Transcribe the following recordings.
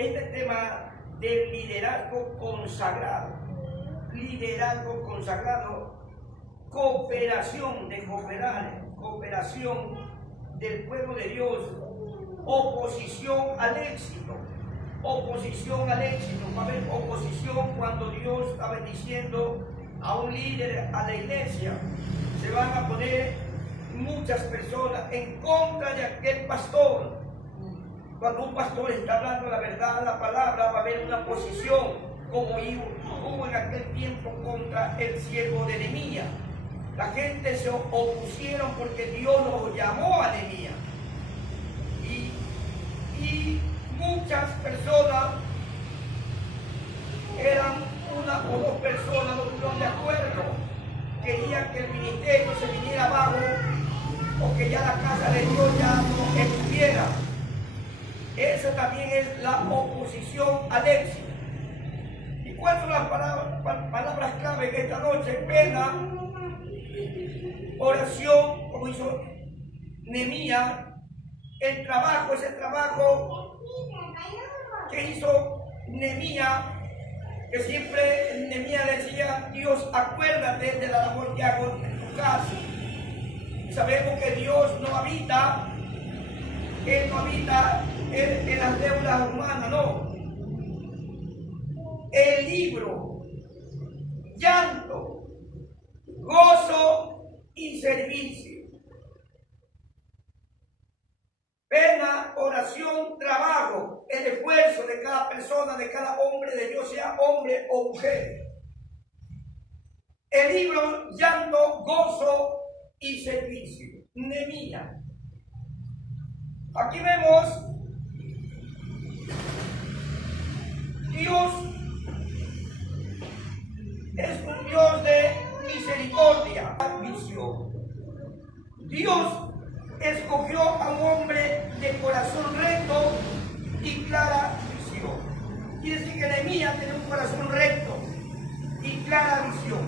este tema del liderazgo consagrado. Liderazgo consagrado, cooperación de cooperar, cooperación del pueblo de Dios, oposición al éxito. Oposición al éxito. Va a haber oposición cuando Dios está bendiciendo a un líder, a la iglesia. Se van a poner muchas personas en contra de aquel pastor. Cuando un pastor está hablando la verdad, la palabra, va a haber una oposición, como hubo en aquel tiempo contra el siervo de Nehemías. La gente se opusieron porque Dios los llamó a Nehemías. Y muchas personas, eran una o dos personas, no estuvieron de acuerdo. Querían que el ministerio se viniera abajo o que ya la casa de Dios ya no estuviera. Esa también es la oposición al éxito. ¿Y cuáles son las palabras clave en esta noche? Pena, oración, como hizo Nehemías, el trabajo, ese trabajo que hizo Nehemías, que siempre Nehemías decía: Dios, acuérdate de la labor que hago en tu casa. Y sabemos que Dios no habita, Él no habita en las deudas humanas, no. El libro, llanto, gozo y servicio. Pena, oración, trabajo, el esfuerzo de cada persona, de cada hombre de Dios, sea hombre o mujer. El libro, llanto, gozo y servicio. Nehemías. Aquí vemos Dios es un Dios de misericordia, visión. Dios escogió a un hombre de corazón recto y clara visión. Quiere decir que Nehemías tiene un corazón recto y clara visión.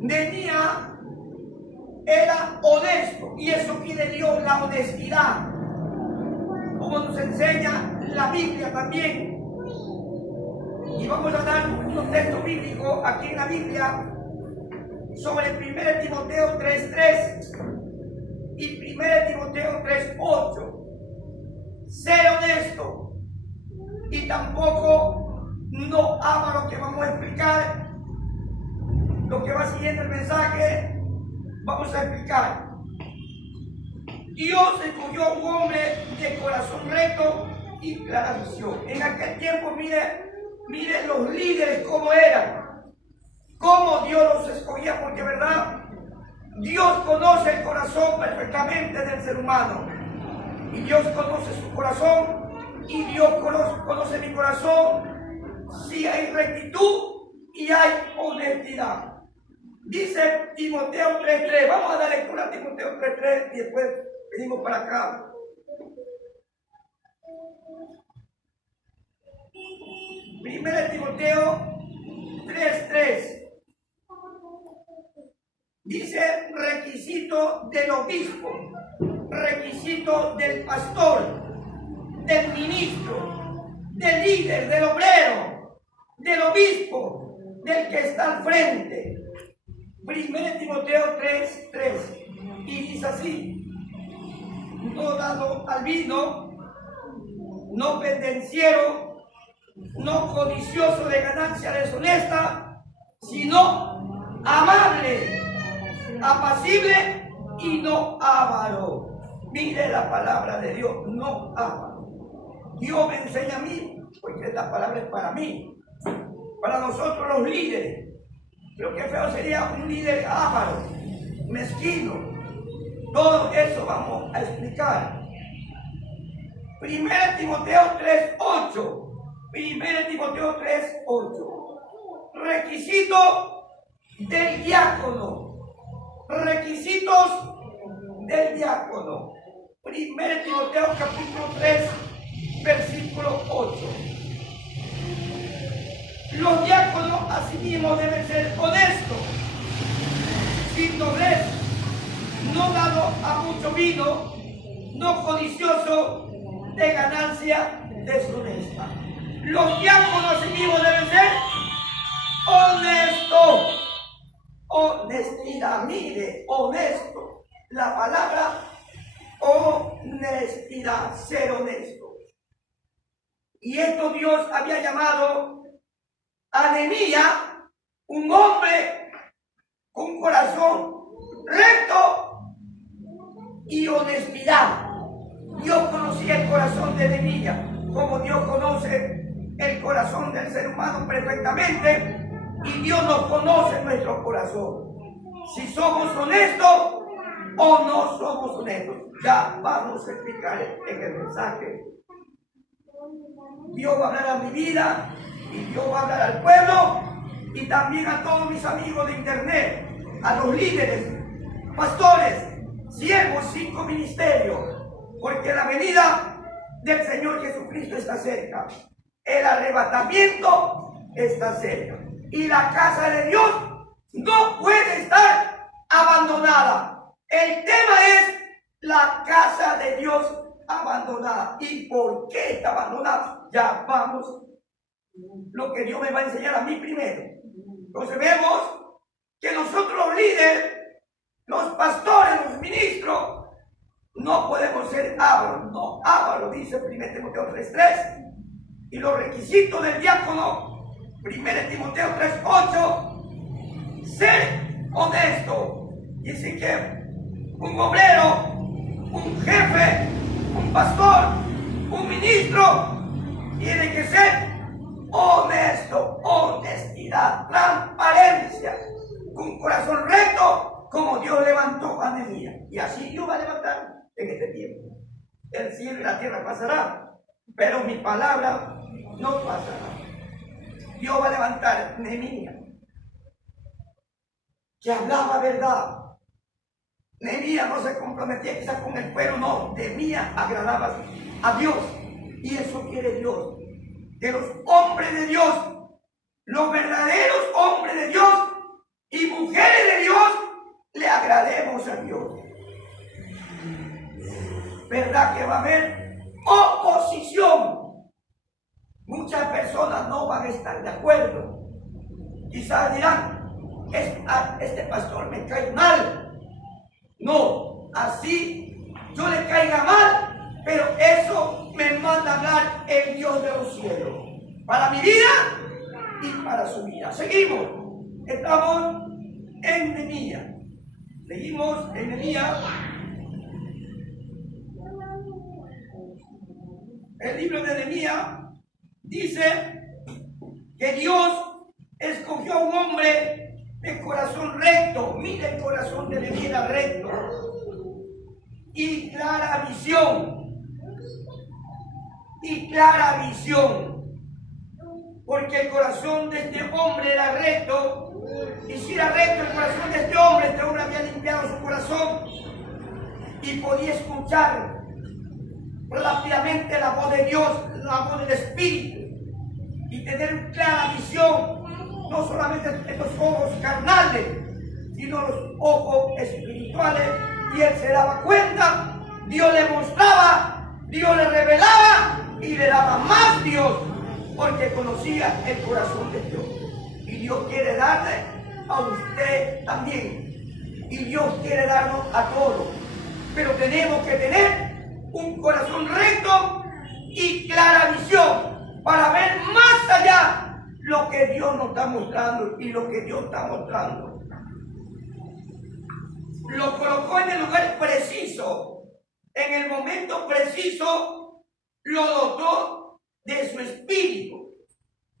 Nehemías era honesto, y eso quiere Dios, la honestidad, como nos enseña la Biblia también. Y vamos a dar unos textos bíblicos aquí en la Biblia sobre 1 Timoteo 3:3 y 1 Timoteo 3:8. Ser honesto y tampoco no avaro, que vamos a explicar lo que va siguiendo el mensaje. Vamos a explicar. Dios escogió a un hombre de corazón recto y clara visión. En aquel tiempo, mire los líderes cómo eran, cómo Dios los escogía, porque verdad, Dios conoce el corazón perfectamente del ser humano, y Dios conoce su corazón, y Dios conoce mi corazón, si hay rectitud y hay honestidad. Dice Timoteo 3:3, vamos a dar lectura a Timoteo 3:3 y después venimos para acá. Primero de Timoteo 3:3 dice: requisito del obispo, requisito del pastor, del ministro, del líder, del obrero, del obispo, del que está al frente. Primero Timoteo 3:3 y dice así: no dado al vino, no pendenciero, no codicioso de ganancia deshonesta, sino amable, apacible y no avaro. Mire la palabra de Dios, no avaro. Dios me enseña a mí, porque la palabra es para mí, para nosotros los líderes. Pero qué feo sería un líder avaro, mezquino. Todo eso vamos a explicar. 1 Timoteo 3:8. 1 Timoteo 3:8. Requisito del diácono. Requisitos del diácono. 1 Timoteo capítulo 3, versículo 8. Los diáconos asimismo deben ser honestos, sin doblez, no dado a mucho vino, no codicioso de ganancia deshonesta. Los diáconos asimismo deben ser honestos. Honestidad, mire, honesto. La palabra honestidad, ser honesto. Y esto Dios había llamado a Nehemías, un hombre con un corazón recto y honestidad. Dios conocía el corazón de Nehemías, como Dios conoce el corazón del ser humano perfectamente, y Dios nos conoce nuestro corazón. Si somos honestos o no somos honestos. Ya vamos a explicar en el mensaje. Dios va a hablar a mi vida y Dios va a hablar al pueblo y también a todos mis amigos de internet, a los líderes, pastores, siervos, 5 ministerios, porque la venida del Señor Jesucristo está cerca. El arrebatamiento está cerca. Y la casa de Dios no puede estar abandonada. El tema es la casa de Dios abandonada. ¿Y por qué está abandonada? Ya vamos. Lo que Dios me va a enseñar a mí primero. Entonces vemos que nosotros los líderes, los pastores, los ministros, no podemos ser ávaros. No, ávaros, dice 1 Timoteo 3:3. Y los requisitos del diácono, 1 Timoteo 3:8, ser honesto. Dice que un obrero, un jefe, un pastor, un ministro, tiene que ser honesto, honestidad, transparencia, con corazón recto, como Dios levantó a Nehemías. Y así Dios va a levantar en este tiempo. El cielo y la tierra pasarán, pero mi palabra no pasará. Dios va a levantar Nehemías, que hablaba verdad. Nehemías no se comprometía quizás con el pueblo, no. Nehemías agradaba a Dios. Y eso quiere Dios. Que los hombres de Dios, los verdaderos hombres de Dios y mujeres de Dios, le agrademos a Dios. ¿Verdad que va a haber oposición? Muchas personas no van a estar de acuerdo. Quizás dirán, este pastor me cae mal. No, así yo le caiga mal, pero eso me manda a hablar el Dios de los cielos, para mi vida y para su vida. Seguimos, estamos en Nehemías. Seguimos en Nehemías. El libro de Nehemías dice que Dios escogió a un hombre de corazón recto. Mira, el corazón de Nehemías era recto y clara visión. Y clara visión, porque el corazón de este hombre era recto. Y si era recto el corazón de este hombre había limpiado su corazón y podía escuchar rápidamente la voz de Dios, la voz del Espíritu, y tener clara visión, no solamente estos ojos carnales, sino los ojos espirituales. Y él se daba cuenta, Dios le mostraba, Dios le revelaba y le daba más Dios, porque conocía el corazón de Dios. Y Dios quiere darle a usted también, y Dios quiere darnos a todos, pero tenemos que tener un corazón recto y clara visión para ver más allá lo que Dios nos está mostrando y lo que Dios está mostrando. Lo colocó en el lugar preciso, en el momento preciso. Lo dotó de su espíritu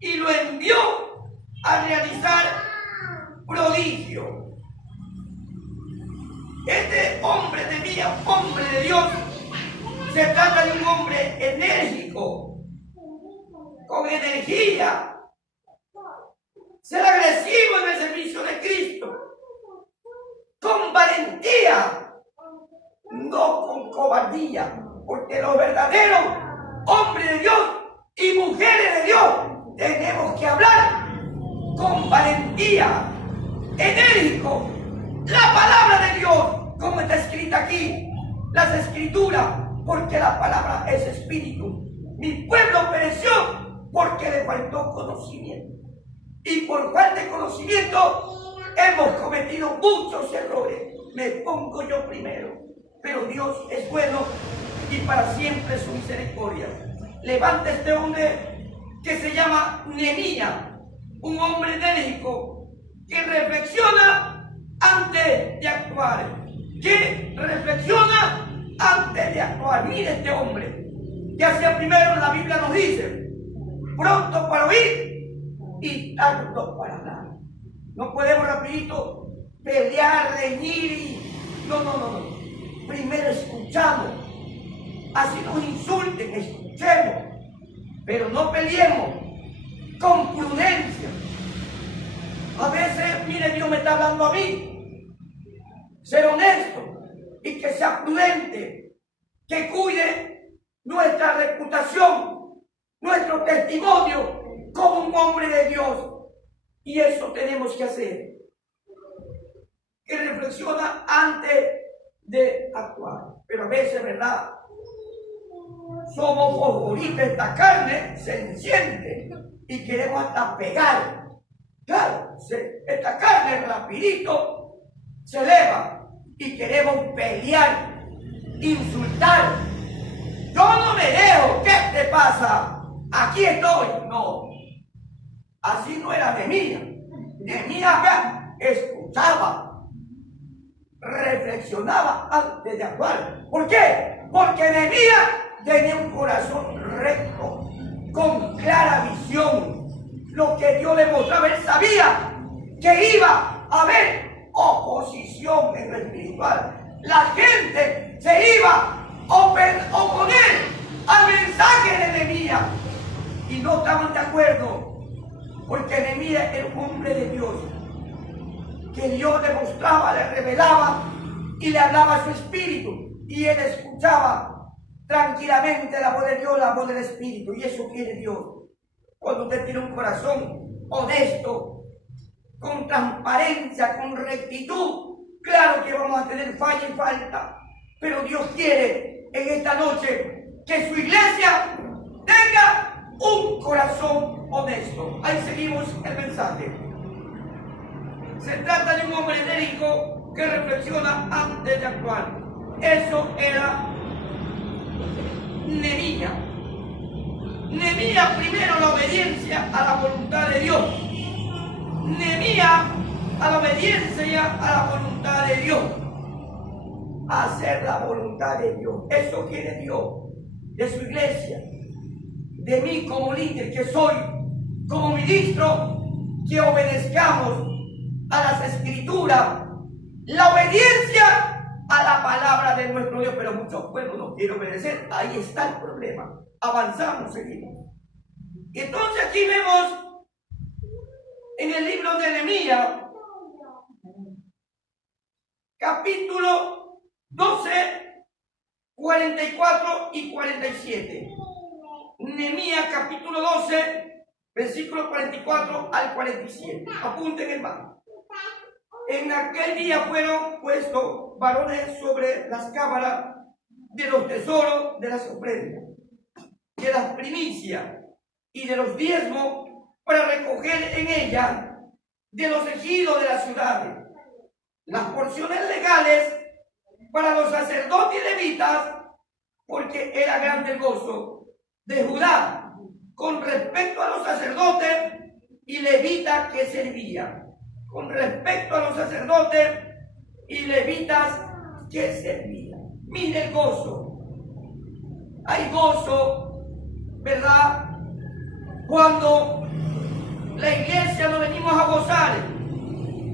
y lo envió a realizar prodigio. Este hombre de Nehemías, hombre de Dios, se trata de un hombre enérgico, con energía, ser agresivo en el servicio de Cristo, con valentía, no con cobardía, porque los verdaderos hombres de Dios y mujeres de Dios tenemos que hablar con valentía, enérgico, la palabra de Dios, como está escrita aquí, las escrituras, porque la palabra es espíritu Mi pueblo pereció porque le faltó conocimiento. Y por falta de conocimiento hemos cometido muchos errores. Me pongo yo primero. Pero Dios es bueno y para siempre su misericordia. Levanta este hombre que se llama Nehemías, un hombre enérgico que reflexiona antes de actuar. Que reflexiona antes de actuar. Mire este hombre, ya sea primero, la Biblia nos dice, pronto para oír y tardo para hablar. No podemos rapidito pelear, reñir y... No. Primero escuchamos. Así nos insulten, escuchemos. Pero no peleemos, con prudencia. A veces, mire, Dios me está hablando a mí. Ser honesto y que sea prudente, que cuide nuestra reputación, nuestro testimonio como un hombre de Dios. Y eso tenemos que hacer. Que reflexiona antes de actuar. Pero a veces, ¿verdad? Somos fosforitos, esta carne se enciende y queremos hasta pegar. Claro, esta carne rapidito se eleva y queremos pelear, insultar. Yo no me dejo, ¿qué te pasa? Aquí estoy. No, así no era Nehemías. Nehemías escuchaba, reflexionaba antes de actuar. ¿Por qué? Porque Nehemías tenía un corazón recto, con clara visión. Lo que Dios le mostraba, él sabía que iba a haber oposición en lo espiritual. La gente se iba a oponer al mensaje de Nehemías y no estaban de acuerdo, porque Nehemías era un hombre de Dios, que Dios le mostraba, le revelaba y le hablaba a su espíritu, y él escuchaba tranquilamente la voz de Dios, la voz del espíritu. Y eso quiere Dios. Cuando usted tiene un corazón honesto, con transparencia, con rectitud, claro que vamos a tener falla y falta, pero Dios quiere en esta noche que su iglesia tenga un corazón honesto. Ahí seguimos el mensaje. Se trata de un hombre enérgico que reflexiona antes de actuar. Eso era Nehemías. Nehemías, primero, la obediencia a la voluntad de Dios. Nehemías, a la obediencia a la voluntad de Dios. Hacer la voluntad de Dios. Eso quiere Dios de su iglesia, de mí como líder que soy, como ministro, que obedezcamos a las escrituras, la obediencia a la palabra de nuestro Dios. Pero muchos pueblos no quieren obedecer. Ahí está el problema. Avanzamos, seguimos. Y entonces aquí vemos en el libro de Nehemías, capítulo 12, 44 y 47. Nehemías capítulo 12, versículo 44 al 47. Apunten, hermano. En aquel día fueron puestos varones sobre las cámaras de los tesoros de las ofrendas, de las primicias y de los diezmos, para recoger en ella de los ejidos de las ciudades las porciones legales para los sacerdotes y levitas, porque era grande el gozo de Judá con respecto a los sacerdotes y levitas que servían. Con respecto a los sacerdotes y levitas que servían. Mire el gozo. Hay gozo, ¿verdad? Cuando la iglesia nos venimos a gozar,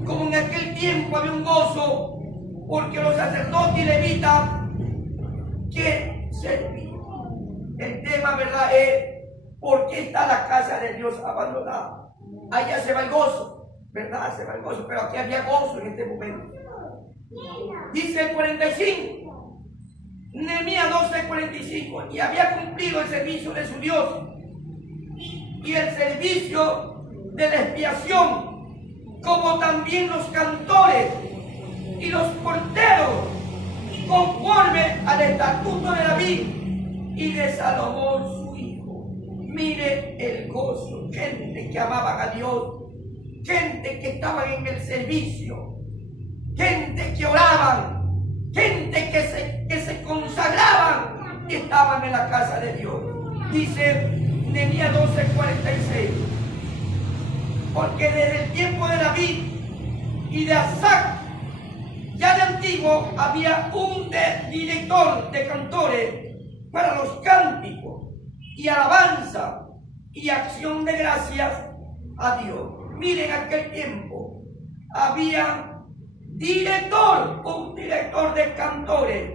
como en aquel tiempo había un gozo, porque los sacerdotes y levitas que servían. El tema, ¿verdad?, es ¿por qué está la casa de Dios abandonada? Allá se va el gozo, ¿verdad? Se va el gozo, pero aquí había gozo en este momento. Dice el 45, Nehemías 12, 45, y había cumplido el servicio de su Dios y el servicio de la expiación, como también los cantores y los porteros, conforme al estatuto de David y de Salomón su hijo. Mire el gozo, gente que amaban a Dios, gente que estaban en el servicio, gente que oraban, gente que se consagraban y estaban en la casa de Dios. Dice Nehemías 12:46, porque desde el tiempo de David y de Asaf, ya de antiguo, había un director de cantores para los cánticos y alabanza y acción de gracias a Dios. Miren, aquel tiempo había un director de cantores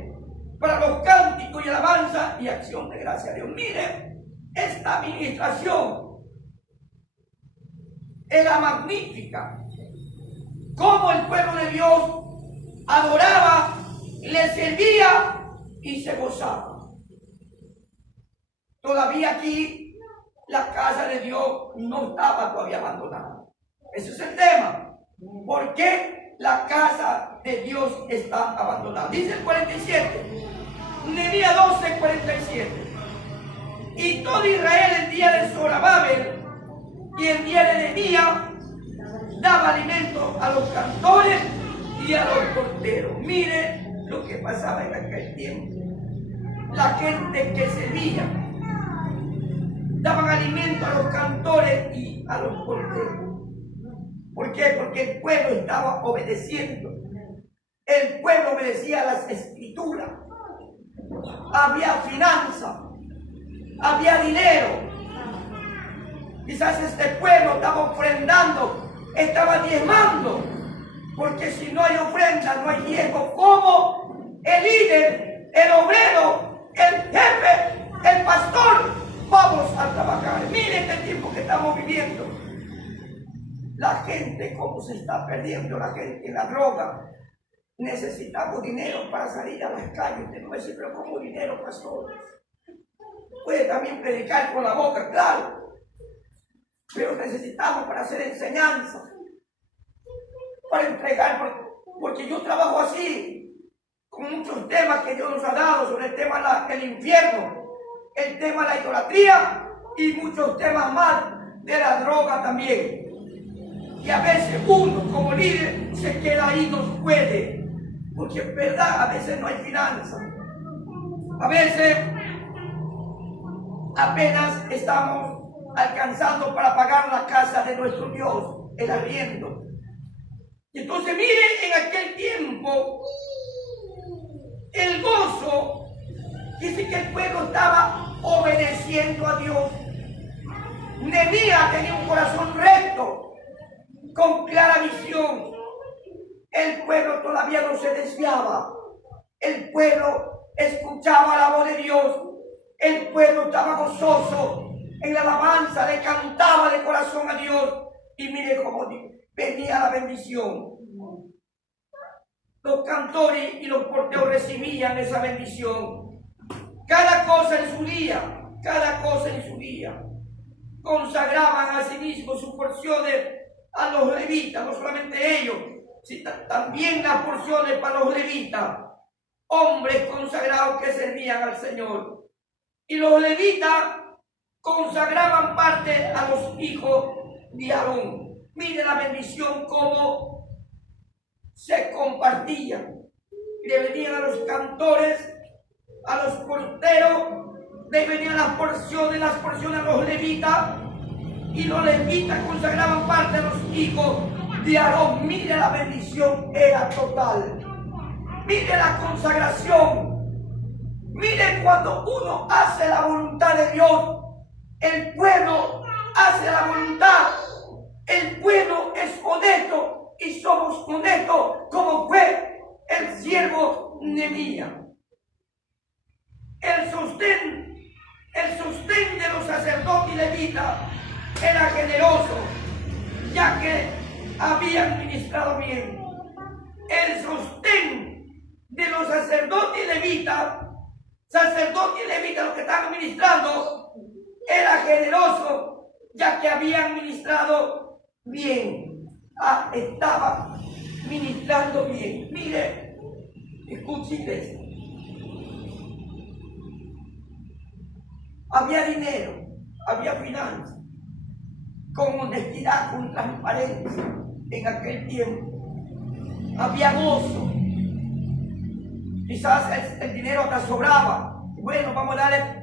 para los cánticos y alabanza y acción de gracias a Dios. Miren, esta administración era magnífica. Cómo el pueblo de Dios adoraba, le servía y se gozaba. Todavía aquí la casa de Dios no estaba todavía abandonada. Ese es el tema. ¿Por qué la casa de Dios está abandonada? Dice el 47, Nehemías 12:47. Y todo Israel el día de Zorobabel y el día de Nehemías daba alimento a los cantores y a los porteros. Mire lo que pasaba en aquel tiempo. La gente que servía daban alimento a los cantores y a los porteros. ¿Por qué? Porque el pueblo estaba obedeciendo. El pueblo obedecía las escrituras. Había finanzas, había dinero. Quizás este pueblo estaba ofrendando, estaba diezmando, porque si no hay ofrenda, no hay diezmo. ¿Cómo el líder, el obrero, el jefe, el pastor vamos a trabajar? Miren el tiempo que estamos viviendo. La gente, cómo se está perdiendo la gente en la droga. Necesitamos dinero para salir a las calles. Usted no me dice, pero ¿cómo dinero, pastor? Puede también predicar con la boca, claro, pero necesitamos para hacer enseñanza, para entregar, porque yo trabajo así, con muchos temas que Dios nos ha dado sobre el tema del infierno, el tema de la idolatría y muchos temas más de la droga también. Y a veces uno como líder se queda ahí, no puede, porque es verdad, a veces no hay finanzas, a veces apenas estamos alcanzando para pagar la casa de nuestro Dios, el arriendo. Y entonces miren, en aquel tiempo el gozo, dice que el pueblo estaba obedeciendo a Dios. Nehemías tenía un corazón recto, con clara visión. El pueblo todavía no se desviaba. El pueblo escuchaba la voz de Dios. El pueblo estaba gozoso en la alabanza, le cantaba de corazón a Dios. Y mire cómo venía la bendición. Los cantores y los porteros recibían esa bendición. Cada cosa en su día, cada cosa en su día. Consagraban a sí mismos sus porciones a los levitas, no solamente ellos, sino también las porciones para los levitas, hombres consagrados que servían al Señor. Y los levitas consagraban parte a los hijos de Aarón. Mire la bendición, cómo se compartía. Le venían a los cantores, a los porteros, le venían las porciones a los levitas, y los levitas consagraban parte a los hijos de Aarón. Mire la bendición, era total. Mire la consagración. Mire cuando uno hace la voluntad de Dios, el pueblo hace la voluntad. El pueblo es honesto y somos honestos, como fue el siervo Nehemías. El sostén de los sacerdotes y levitas era generoso, ya que habían ministrado bien. El sostén de los sacerdotes y levitas, los que estaban ministrando, era generoso, ya que habían ministrado bien. Estaba ministrando bien. Mire, escuchen esto. Había dinero, había finanzas, con honestidad, con transparencia. En aquel tiempo había gozo. Quizás el dinero hasta sobraba. Bueno, vamos a darle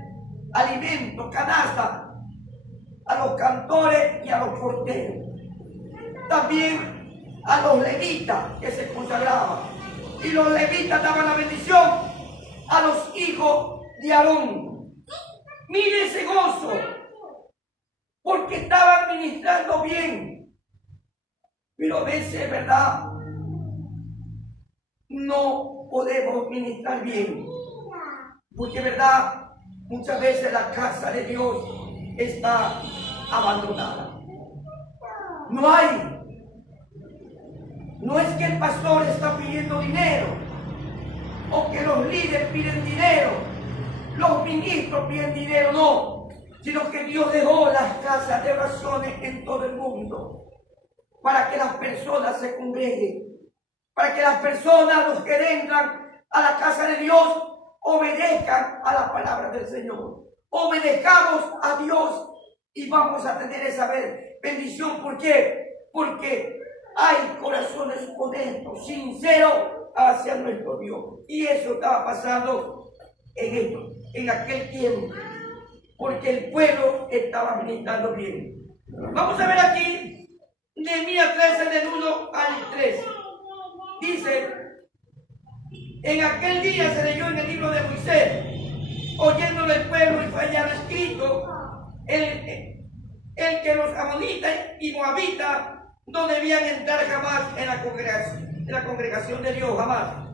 alimento, canasta a los cantores y a los porteros. También a los levitas que se consagraban. Y los levitas daban la bendición a los hijos de Aarón. Mire ese gozo, porque estaban ministrando bien. Pero a veces, ¿verdad?, no podemos ministrar bien. Porque, ¿verdad?, muchas veces la casa de Dios está abandonada. No es que el pastor está pidiendo dinero, o que los líderes piden dinero, los ministros piden dinero, no, sino que Dios dejó las casas de oraciones en todo el mundo para que las personas se congreguen, para que las personas, los que entran a la casa de Dios, obedezcan a la palabra del Señor. Obedezcamos a Dios y vamos a tener esa bendición. ¿Por qué? Porque hay corazones honestos, sinceros hacia nuestro Dios. Y eso estaba pasando en aquel tiempo, porque el pueblo estaba ministrando bien. Vamos a ver aquí Nehemías 13 del 1 al 13. Dice: en aquel día se leyó en el libro de Moisés, oyéndolo el pueblo, y fue hallado escrito el que los amonitas y moabitas no debían entrar jamás en la congregación de Dios, jamás,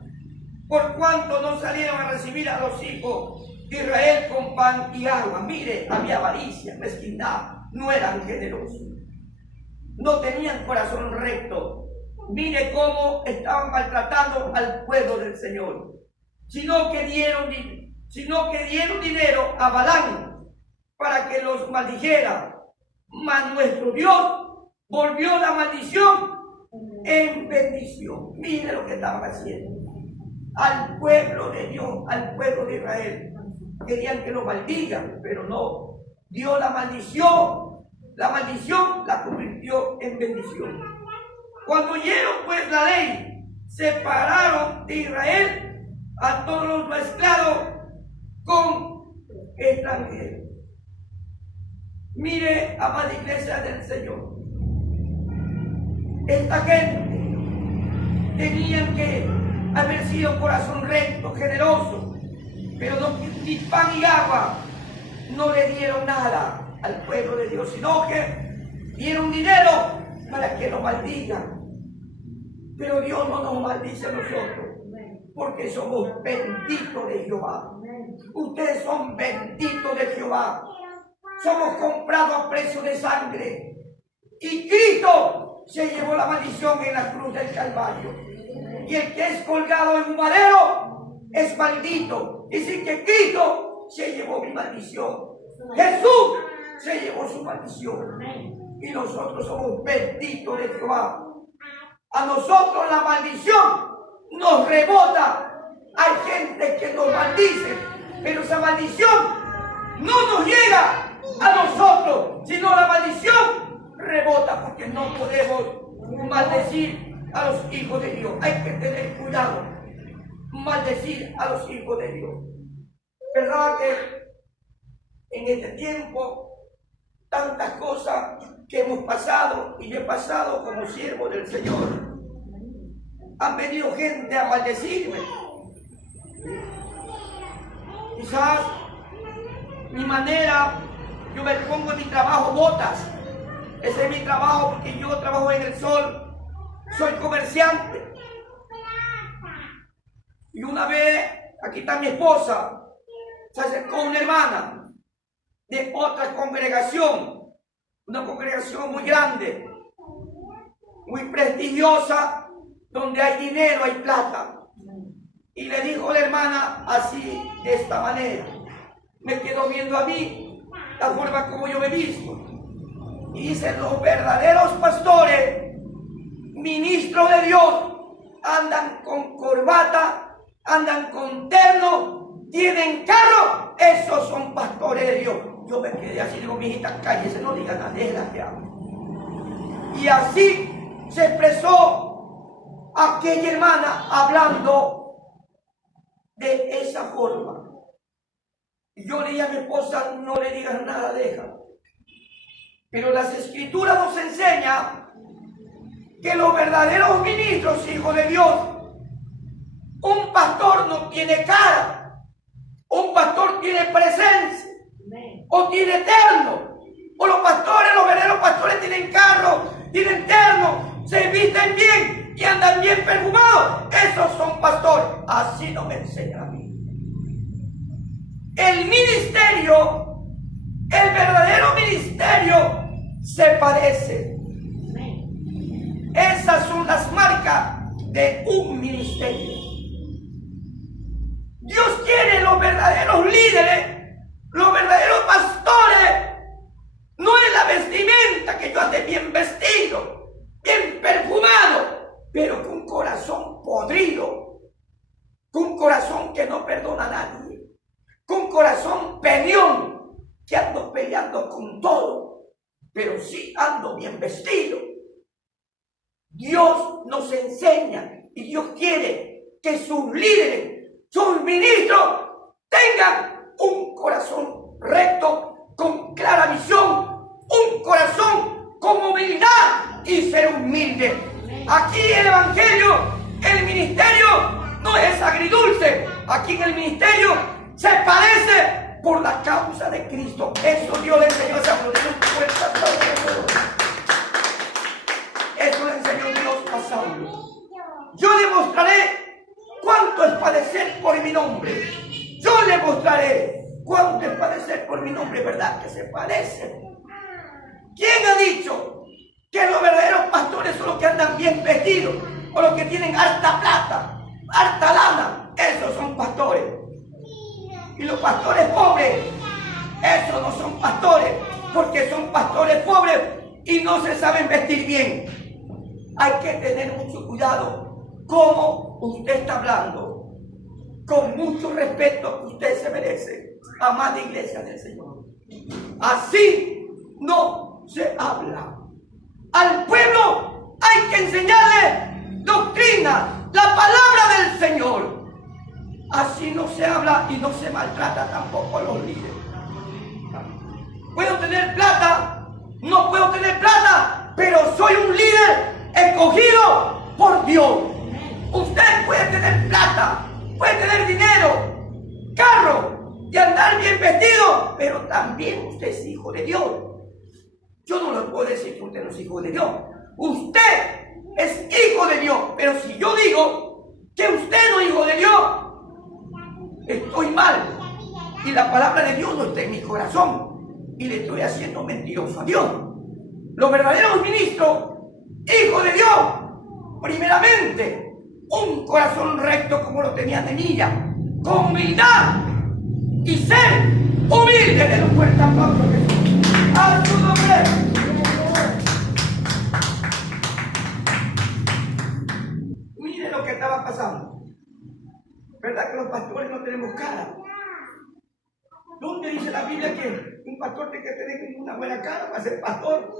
por cuanto no salieron a recibir a los hijos de Israel con pan y agua. Mire, había avaricia, mezquindad, no eran generosos, no tenían corazón recto. Mire cómo estaban maltratando al pueblo del Señor, sino que dieron dinero a Balaam para que los maldijera. Mas nuestro Dios volvió la maldición en bendición. Mire lo que estaban haciendo al pueblo de Dios, al pueblo de Israel. Querían que lo maldigan, pero no. Dio la maldición la convirtió en bendición. Cuando oyeron pues la ley, separaron de Israel a todos los mezclados con extranjeros. Mire, amada iglesia del Señor, esta gente tenían que haber sido corazón recto, generoso, pero no, ni pan y agua no le dieron nada al pueblo de Dios, sino que dieron dinero para que lo maldigan. Pero Dios no nos maldice a nosotros, porque somos benditos de Jehová. Ustedes son benditos de Jehová. Somos comprados a precio de sangre. Y Cristo se llevó la maldición en la cruz del Calvario. Y el que es colgado en un madero es maldito. Dice que Cristo se llevó mi maldición. Jesús se llevó su maldición. Y nosotros somos benditos de Jehová. A nosotros la maldición nos rebota. Hay gente que nos maldice, pero esa maldición no nos llega a nosotros, sino la maldición rebota, porque no podemos maldecir a los hijos de Dios. Hay que tener cuidado, maldecir a los hijos de Dios. ¿Verdad que en este tiempo tantas cosas que hemos pasado, y yo he pasado como siervo del Señor? Han venido gente a maldecirme. Quizás mi manera, yo me pongo en mi trabajo botas. Ese es mi trabajo, porque yo trabajo en el sol, soy comerciante. Y una vez, aquí está mi esposa, se acercó una hermana de otra congregación, una congregación muy grande, muy prestigiosa, donde hay dinero, hay plata. Y le dijo la hermana así, de esta manera, me quedó viendo a mí, la forma como yo me he visto. Y dice: los verdaderos pastores, ministros de Dios, andan con corbata, andan con terno, tienen carro, esos son pastores de Dios. Yo me me quedé así, digo, mi hijita, cállese, no diga nada, déjela que hable. Y así se expresó aquella hermana hablando de esa forma. Y yo le dije a mi esposa, no le digas nada, deja. Pero las escrituras nos enseñan que los verdaderos ministros, hijos de Dios, un pastor no tiene cara, un pastor tiene presencia, o tiene terno, o los verdaderos pastores tienen carro, tienen terno, se visten bien y andan bien perfumados. Esos son pastores. Así no me enseña a mí. El ministerio, el verdadero ministerio, se parece. Esas son las marcas de un ministerio. Dios quiere los verdaderos líderes, los verdaderos pastores. No es la vestimenta, que yo ande bien vestido, bien perfumado, pero con un corazón podrido, con un corazón que no perdona a nadie, con un corazón peleón, que ando peleando con todo, pero sí ando bien vestido. Dios nos enseña y Dios quiere que sus líderes, sus ministros, tengan un corazón recto, con clara visión, un corazón con humildad y ser humilde. Aquí el evangelio, el ministerio no es agridulce. Aquí en el ministerio se padece por la causa de Cristo. Eso Dios le enseñó a esa Eso le enseñó Dios a Saulo. Yo le mostraré cuánto es padecer por mi nombre. Yo le mostraré cuánto es padecer por mi nombre, ¿verdad? Que se padece. ¿Quién ha dicho que los verdaderos pastores son los que andan bien vestidos o los que tienen harta plata, harta lana? Esos son pastores. Y los pastores pobres, esos no son pastores, porque son pastores pobres y no se saben vestir bien. Hay que tener mucho cuidado cómo usted está hablando, con mucho respeto que usted se merece, amada iglesia del Señor. Así no se habla. Al pueblo hay que enseñarle doctrina, la palabra del Señor. Así no se habla y no se maltrata tampoco a los líderes. Puedo tener plata, no puedo tener plata, pero soy un líder escogido por Dios. Usted puede tener plata, puede tener dinero, carro y andar bien vestido, pero también usted es hijo de Dios. Yo no le puedo decir que usted no es hijo de Dios. Usted es hijo de Dios, pero si yo digo que usted no es hijo de Dios, estoy mal. Y la palabra de Dios no está en mi corazón y le estoy haciendo mentiroso a Dios. Los verdaderos ministros, hijos de Dios, primeramente, un corazón recto como lo tenía Nehemías, con humildad y ser humilde. De un fuerte aplauso a Jesús. ¡A su nombre! Mire lo que estaba pasando. ¿Verdad que los pastores no tenemos cara? ¿Dónde dice la Biblia que un pastor tiene que tener una buena cara para ser pastor?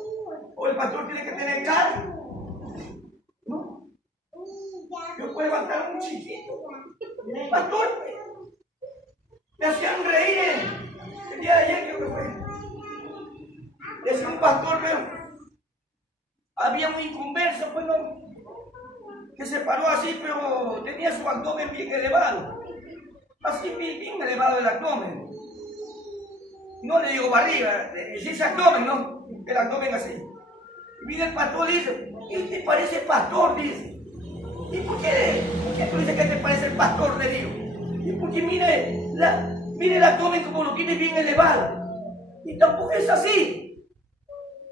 ¿O el pastor tiene que tener cara? No. Yo puedo levantar un chiquito. Pastor, me hacían reír el día de ayer, creo que fue. Decía un pastor, había un inconverso, pues no, que se paró así, pero tenía su abdomen bien elevado. Así bien elevado el abdomen. No le digo barriga, dice abdomen, ¿no? El abdomen así. Y viene el pastor y dice, ¿qué te parece pastor? Dice. ¿Y por qué tú dices que te parece el pastor de Dios? Y porque mire el abdomen como lo tiene bien elevado. Y tampoco es así.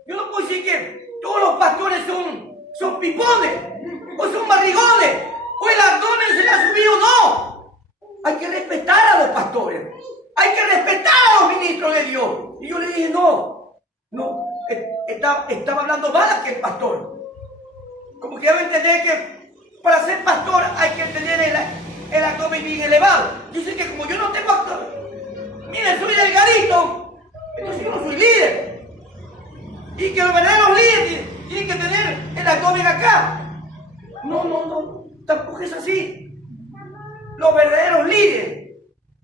Yo no puedo decir que todos los pastores son pipones, o son barrigones, o el abdomen se le ha subido, no. Hay que respetar a los pastores, hay que respetar a los ministros de Dios. Y yo le dije, no, estaba hablando mal aquel pastor. Como que debe entender que para ser pastor hay que tener el abdomen bien elevado. Dicen que como yo no tengo abdomen, mire, soy delgadito, Entonces yo no soy líder. Y que los verdaderos líderes tienen que tener el abdomen acá. No, tampoco es así. Los verdaderos líderes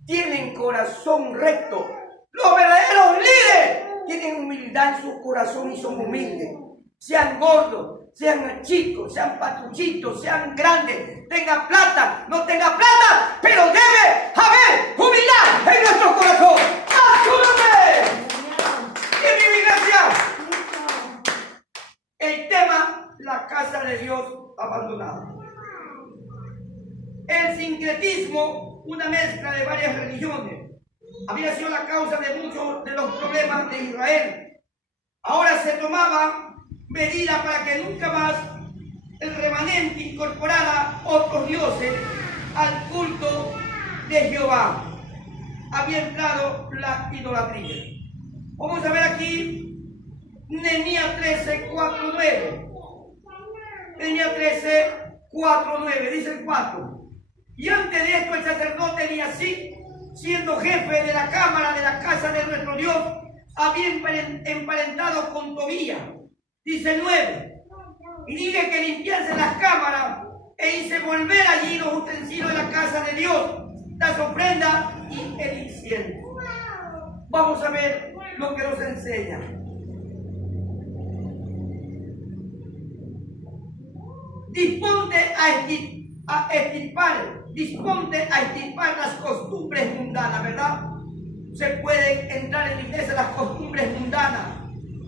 tienen corazón recto. Los verdaderos líderes tienen humildad en su corazón y son humildes. Sean gordos, sean chicos, sean patuchitos, sean grandes, tenga plata, no tenga plata, pero debe haber humildad en nuestro corazón. ¡Ayúdame! En mi iglesia, el tema, la casa de Dios abandonada. El sincretismo, una mezcla de varias religiones, había sido la causa de muchos de los problemas de Israel. Ahora se tomaba medida para que nunca más el remanente incorporara otros dioses al culto de Jehová. Había entrado la idolatría. Vamos a ver aquí Nehemías 13, 4, 9. Nehemías 13, 4, 9. Dice el 4. Y antes de esto el sacerdote Eliasib, siendo jefe de la cámara de la casa de nuestro Dios, había emparentado con Tobías. Dice 9. Y dije que limpiase las cámaras e hice volver allí los utensilios de la casa de Dios, las ofrendas y el incienso. Vamos a ver lo que nos enseña. Disponte a extirpar las costumbres mundanas, ¿verdad? Se pueden entrar en la iglesia las costumbres mundanas,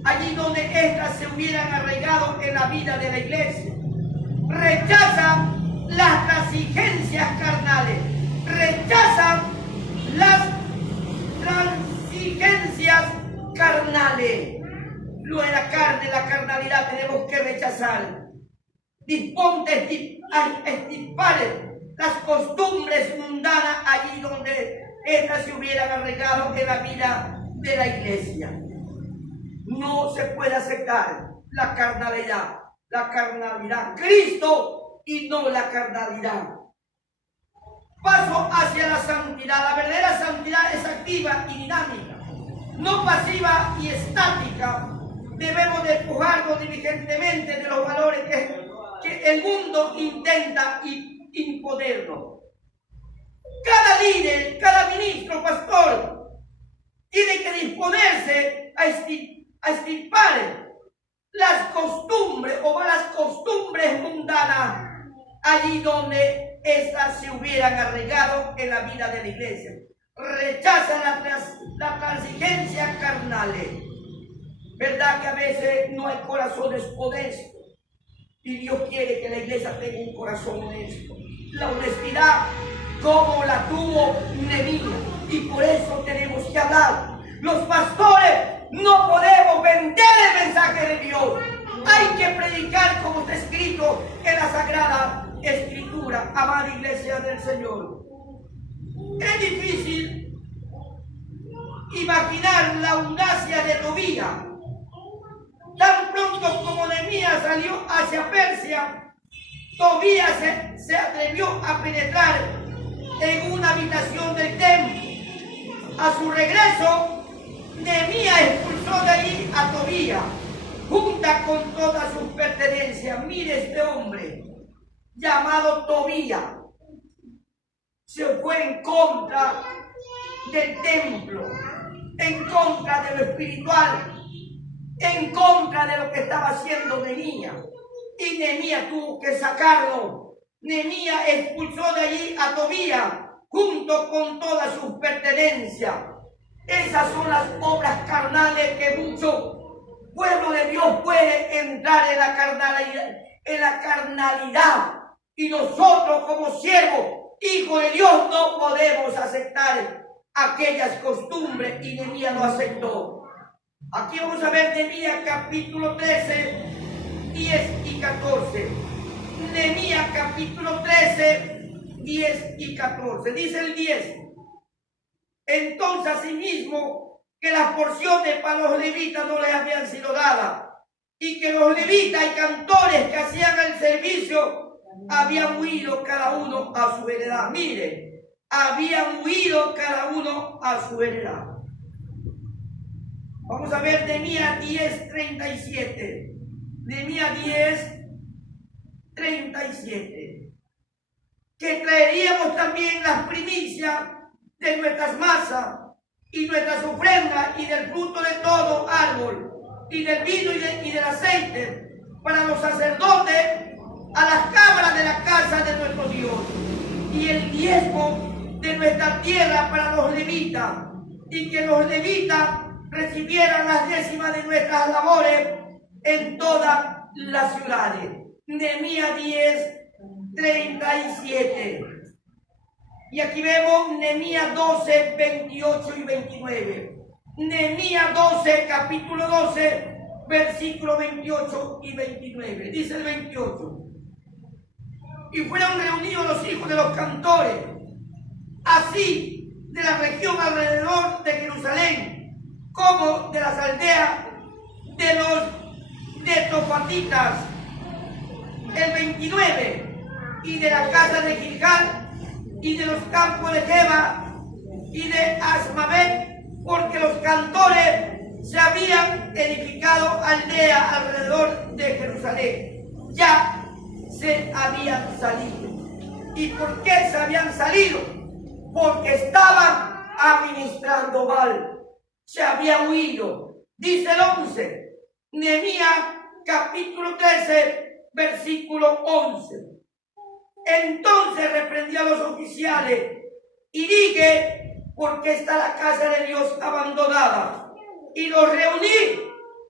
allí donde éstas se hubieran arraigado en la vida de la iglesia. Rechazan las transigencias carnales, rechazan las transigencias carnales. Lo de la carne, la carnalidad tenemos que rechazar. Disponte a extirpar las costumbres mundanas allí donde estas se hubieran arraigado en la vida de la iglesia. No se puede aceptar la carnalidad. Cristo y no la carnalidad. Paso hacia la santidad. La verdadera santidad es activa y dinámica, no pasiva y estática. Debemos despojarnos diligentemente de los valores que el mundo intenta imponernos. Cada líder, cada ministro, pastor, tiene que disponerse a extirpar las costumbres o malas costumbres mundanas allí donde estas se hubieran arraigado en la vida de la iglesia. Rechazan la transigencia carnal. ¿Verdad que a veces no hay corazones honestos? Y Dios quiere que la iglesia tenga un corazón honesto. La honestidad como la tuvo Nehemías. Y por eso tenemos que hablar. Los pastores no podemos vender el mensaje de Dios. Hay que predicar como está escrito en la Sagrada Escritura. Amada iglesia del Señor. Es difícil imaginar la audacia de Tobías. Tan pronto como Nehemías salió hacia Persia, Tobías se atrevió a penetrar en una habitación del templo. A su regreso, Nehemías expulsó de allí a Tobías, junta con todas sus pertenencias. Mire, este hombre llamado Tobías se fue en contra del templo, en contra de lo espiritual, en contra de lo que estaba haciendo Nehemías. Y Nehemías tuvo que sacarlo. Nehemías expulsó de allí a Tobías junto con todas sus pertenencias. Esas son las obras carnales que mucho pueblo de Dios puede entrar en la carnalidad. Y nosotros como siervos, hijos de Dios, no podemos aceptar aquellas costumbres, y Nehemías lo aceptó. Aquí vamos a ver Nehemías capítulo 13, 10 y 14. Nehemías capítulo 13, 10 y 14. Dice el 10. Entonces asimismo que las porciones para los levitas no les habían sido dadas, y que los levitas y cantores que hacían el servicio habían huido cada uno a su heredad. Mire, habían huido cada uno a su heredad. Vamos a ver Nehemías 10:37. Nehemías 10:37. Que traeríamos también las primicias de nuestras masas y nuestras ofrendas y del fruto de todo árbol y del vino y del aceite para los sacerdotes a las cámaras de la casa de nuestro Dios, y el diezmo de nuestra tierra para los levitas, y que los levitas recibieran las décimas de nuestras labores en todas las ciudades. Nehemías 10:37. Y aquí vemos Nehemías 12:28 y 29. Nehemías 12, capítulo 12, versículo 28 y 29. Dice el 28. Y fueron reunidos los hijos de los cantores, así de la región alrededor de Jerusalén, como de las aldeas de los netofatitas. El 29. Y de la casa de Gilgal, y de los campos de Geba, y de Asmavet, porque los cantores se habían edificado aldea alrededor de Jerusalén. Ya se habían salido. ¿Y por qué se habían salido? Porque estaban administrando mal. Se habían huido. Dice el 11. Nehemías capítulo 13, versículo 11. Entonces reprendí a los oficiales y dije: ¿por qué está la casa de Dios abandonada? Y los reuní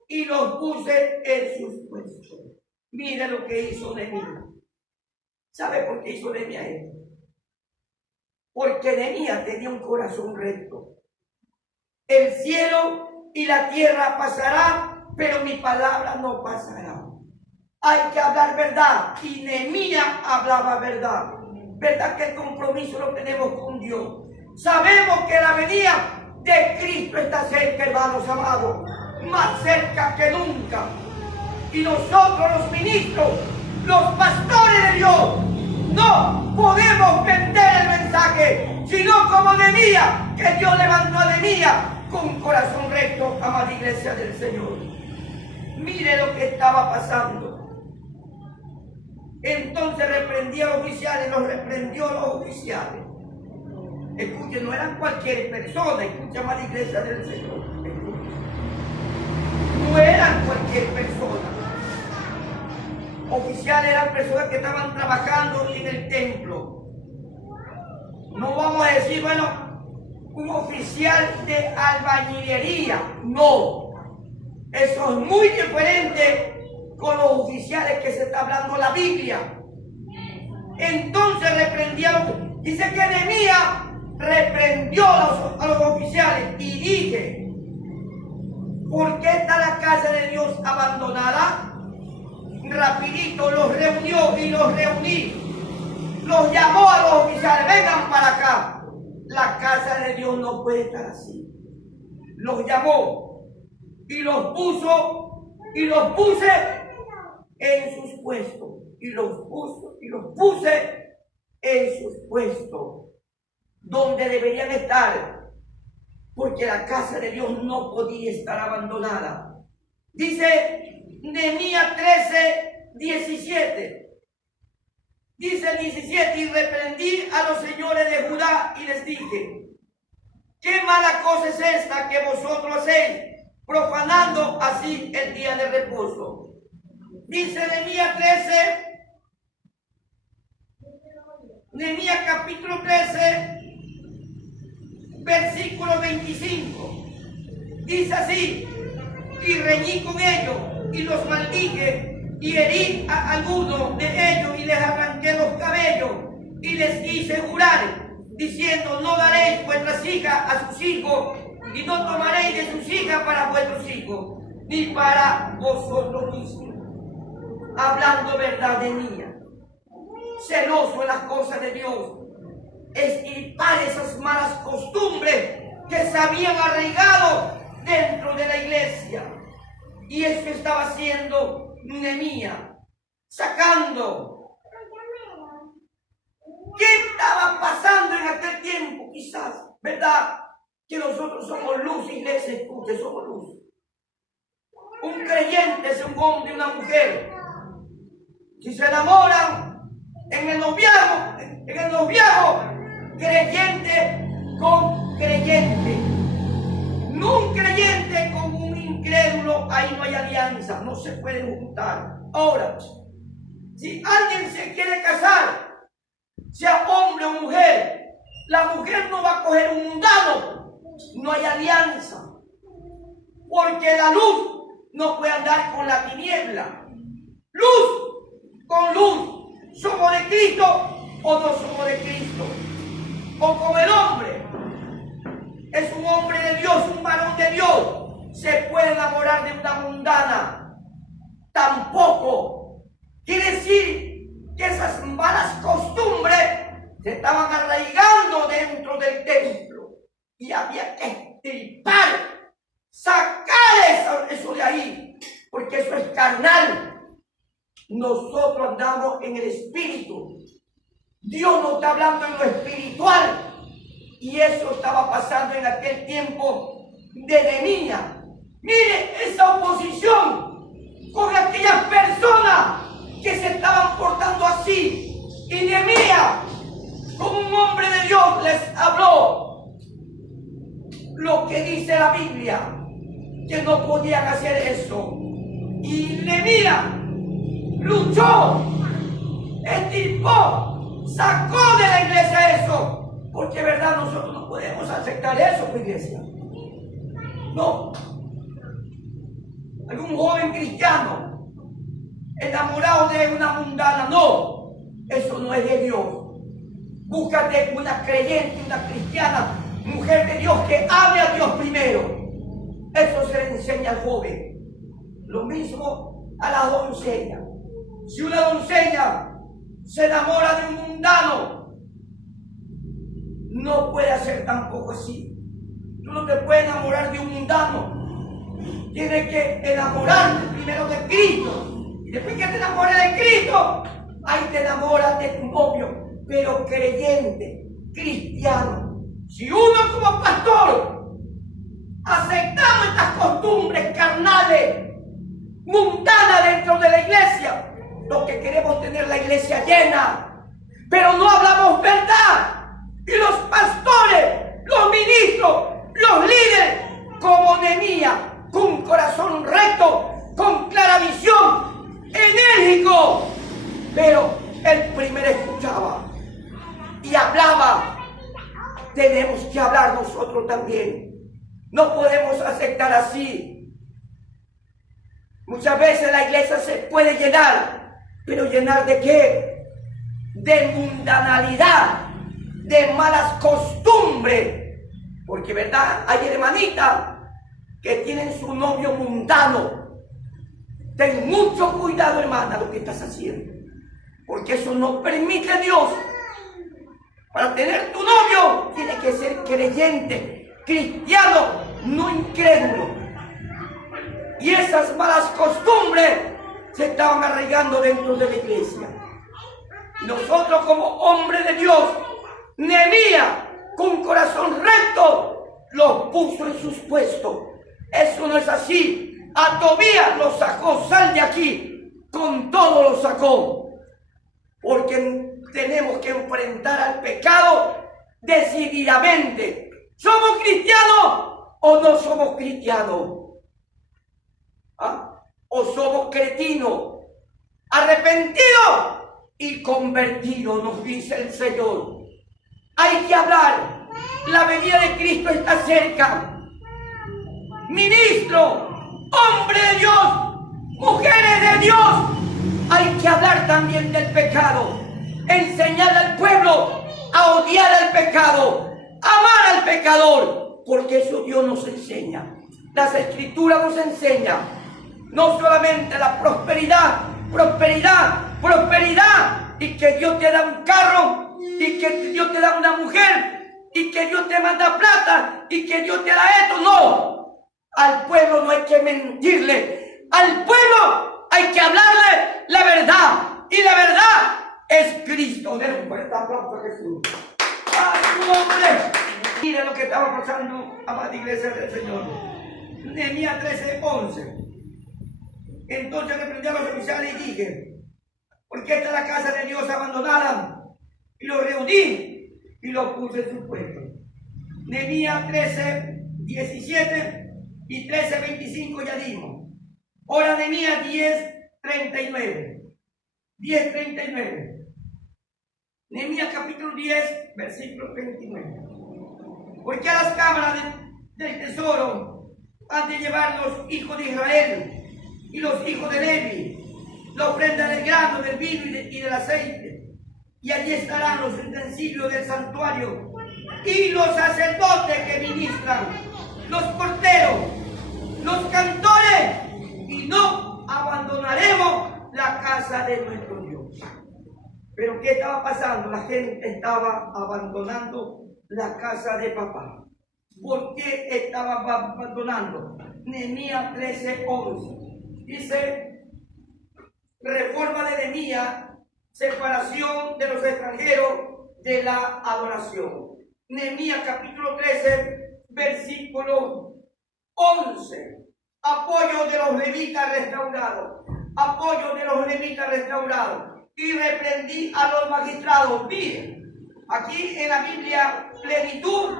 y los puse en sus puestos. Mire lo que hizo Nehemías. ¿Sabe por qué hizo Nehemías esto? Porque Nehemías tenía un corazón recto. El cielo y la tierra pasarán, pero mi palabra no pasará. Hay que hablar verdad, y Nehemías hablaba verdad. Verdad que el compromiso lo tenemos con Dios. Sabemos que la venida de Cristo está cerca, hermanos amados, más cerca que nunca. Y nosotros, los ministros, los pastores de Dios, no podemos vender el mensaje, sino como Nehemías, que Dios levantó a Nehemías con corazón recto, amada iglesia del Señor. Mire lo que estaba pasando. Entonces reprendí a los oficiales, los reprendió a los oficiales. Escuchen, no eran cualquier persona, escucha, amada iglesia del Señor. Escuchen. No eran cualquier persona. Oficiales eran personas que estaban trabajando en el templo. No vamos a decir, bueno, un oficial de albañilería. No. Eso es muy diferente con los oficiales que se está hablando la Biblia. Entonces reprendieron, dice que Nehemías reprendió a los oficiales y dije: ¿por qué está la casa de Dios abandonada? Rapidito los reunió y los reuní. Los llamó a los oficiales: vengan para acá. La casa de Dios no puede estar así. Los llamó y los puso y los puse en sus puestos, y los puse en sus puestos donde deberían estar, porque la casa de Dios no podía estar abandonada. Dice Nehemías 13:17. Dice el 17: y reprendí a los señores de Judá y les dije: ¿qué mala cosa es esta que vosotros hacéis, profanando así el día de reposo? Dice Nehemías 13, Nehemías capítulo 13, versículo 25. Dice así: y reñí con ellos y los maldije y herí a algunos de ellos y les arranqué los cabellos y les hice jurar, diciendo: no daréis vuestras hijas a sus hijos, y no tomaréis de sus hijas para vuestros hijos, ni para vosotros mismos. Hablando verdad de mía, celoso en las cosas de Dios, extirpar esas malas costumbres que se habían arraigado dentro de la iglesia. Y eso estaba haciendo Nehemías, sacando. ¿Qué estaba pasando en aquel tiempo? Quizás, ¿verdad? Que nosotros somos luz, iglesia, escuche, somos luz. Un creyente es un hombre y una mujer. Si se enamoran en el noviazgo, creyente con creyente. No un creyente con un incrédulo, ahí no hay alianza, no se pueden juntar. Ahora, si alguien se quiere casar, sea hombre o mujer, la mujer no va a coger un mundano, no hay alianza. Porque la luz no puede andar con la tiniebla. Luz con luz. ¿Somos de Cristo o no somos de Cristo? O como el hombre es un hombre de Dios, un varón de Dios, se puede enamorar de una mundana. Tampoco. Quiere decir que esas malas costumbres se estaban arraigando dentro del templo y había que extirpar, sacar eso de ahí, porque eso es carnal. Nosotros andamos en el espíritu. Dios nos está hablando en lo espiritual. Y eso estaba pasando en aquel tiempo de Nehemías. Mire esa oposición con aquellas personas que se estaban portando así. Y Nehemías, como un hombre de Dios, les habló lo que dice la Biblia, que no podían hacer eso. Y Nehemías luchó, estirpó, sacó de la iglesia eso. Porque verdad nosotros no podemos aceptar eso, iglesia. No. Algún joven cristiano enamorado de una mundana, no. Eso no es de Dios. Búscate una creyente, una cristiana, mujer de Dios que ame a Dios primero. Eso se le enseña al joven. Lo mismo a la doncella. Si una doncella se enamora de un mundano, no puede hacer tampoco así. Tú no te puedes enamorar de un mundano. Tienes que enamorarte primero de Cristo. Y después que te enamores de Cristo, ahí te enamoras de tu novio, pero creyente, cristiano. Si uno como pastor aceptamos estas costumbres carnales, mundanas dentro de la iglesia, lo que queremos es tener la iglesia llena, pero no hablamos verdad. Y los pastores, los ministros, los líderes, como Nehemías, con corazón recto, con clara visión, enérgico. Pero él primero escuchaba y hablaba. Tenemos que hablar nosotros también. No podemos aceptar así. Muchas veces la iglesia se puede llenar, pero ¿llenar de qué? De mundanalidad, de malas costumbres. Porque verdad, hay hermanitas que tienen su novio mundano. Ten mucho cuidado, hermana, lo que estás haciendo, porque eso no permite Dios. Para tener tu novio tiene que ser creyente, cristiano, no incrédulo. Y esas malas costumbres se estaban arraigando dentro de la iglesia. Nosotros como hombres de Dios, Nehemías, con corazón recto, los puso en sus puestos. Eso no es así. A Tobías lo sacó, sal de aquí. Con todo lo sacó. Porque tenemos que enfrentar al pecado decididamente. ¿Somos cristianos o no somos cristianos? ¿Ah? ¿O somos cretinos? Arrepentidos y convertidos, nos dice el Señor. Hay que hablar. La venida de Cristo está cerca. Ministro, hombre de Dios, mujeres de Dios, hay que hablar también del pecado. Enseñar al pueblo a odiar al pecado, amar al pecador, porque eso Dios nos enseña. Las Escrituras nos enseñan no solamente la prosperidad, y que Dios te da un carro, y que Dios te da una mujer, y que Dios te manda plata, y que Dios te da esto. No, al pueblo no hay que mentirle, al pueblo hay que hablarle la verdad, y la verdad es Cristo. Den un fuerte aplauso a Jesús. ¡Ay, su nombre! Mira lo que estaba pasando, amada iglesia del Señor. Nehemías 13:11. Entonces reprendí a los oficiales y dije: ¿por qué está la casa de Dios abandonada? Y los reuní y los puse en su puesto. Nehemías 13:17 y 13:25 ya dimos. Ahora Nehemías 10:39. 10:39. Nehemías capítulo 10, versículo 29. Porque a las cámaras del tesoro han de llevar los hijos de Israel y los hijos de Levi la ofrenda del grano, del vino y del aceite. Y allí estarán los utensilios del santuario y los sacerdotes que ministran, los porteros, los cantores, y no abandonaremos la casa de nuestro Dios. Pero ¿qué estaba pasando? La gente estaba abandonando la casa de papá. ¿Por qué estaba abandonando? Nehemías 13:11 dice: reforma de Nehemías, separación de los extranjeros de la adoración. Nehemías capítulo 13, versículo 11. Apoyo de los levitas restaurados. Apoyo de los levitas restaurados. Y reprendí a los magistrados. Miren, aquí en la Biblia Plenitud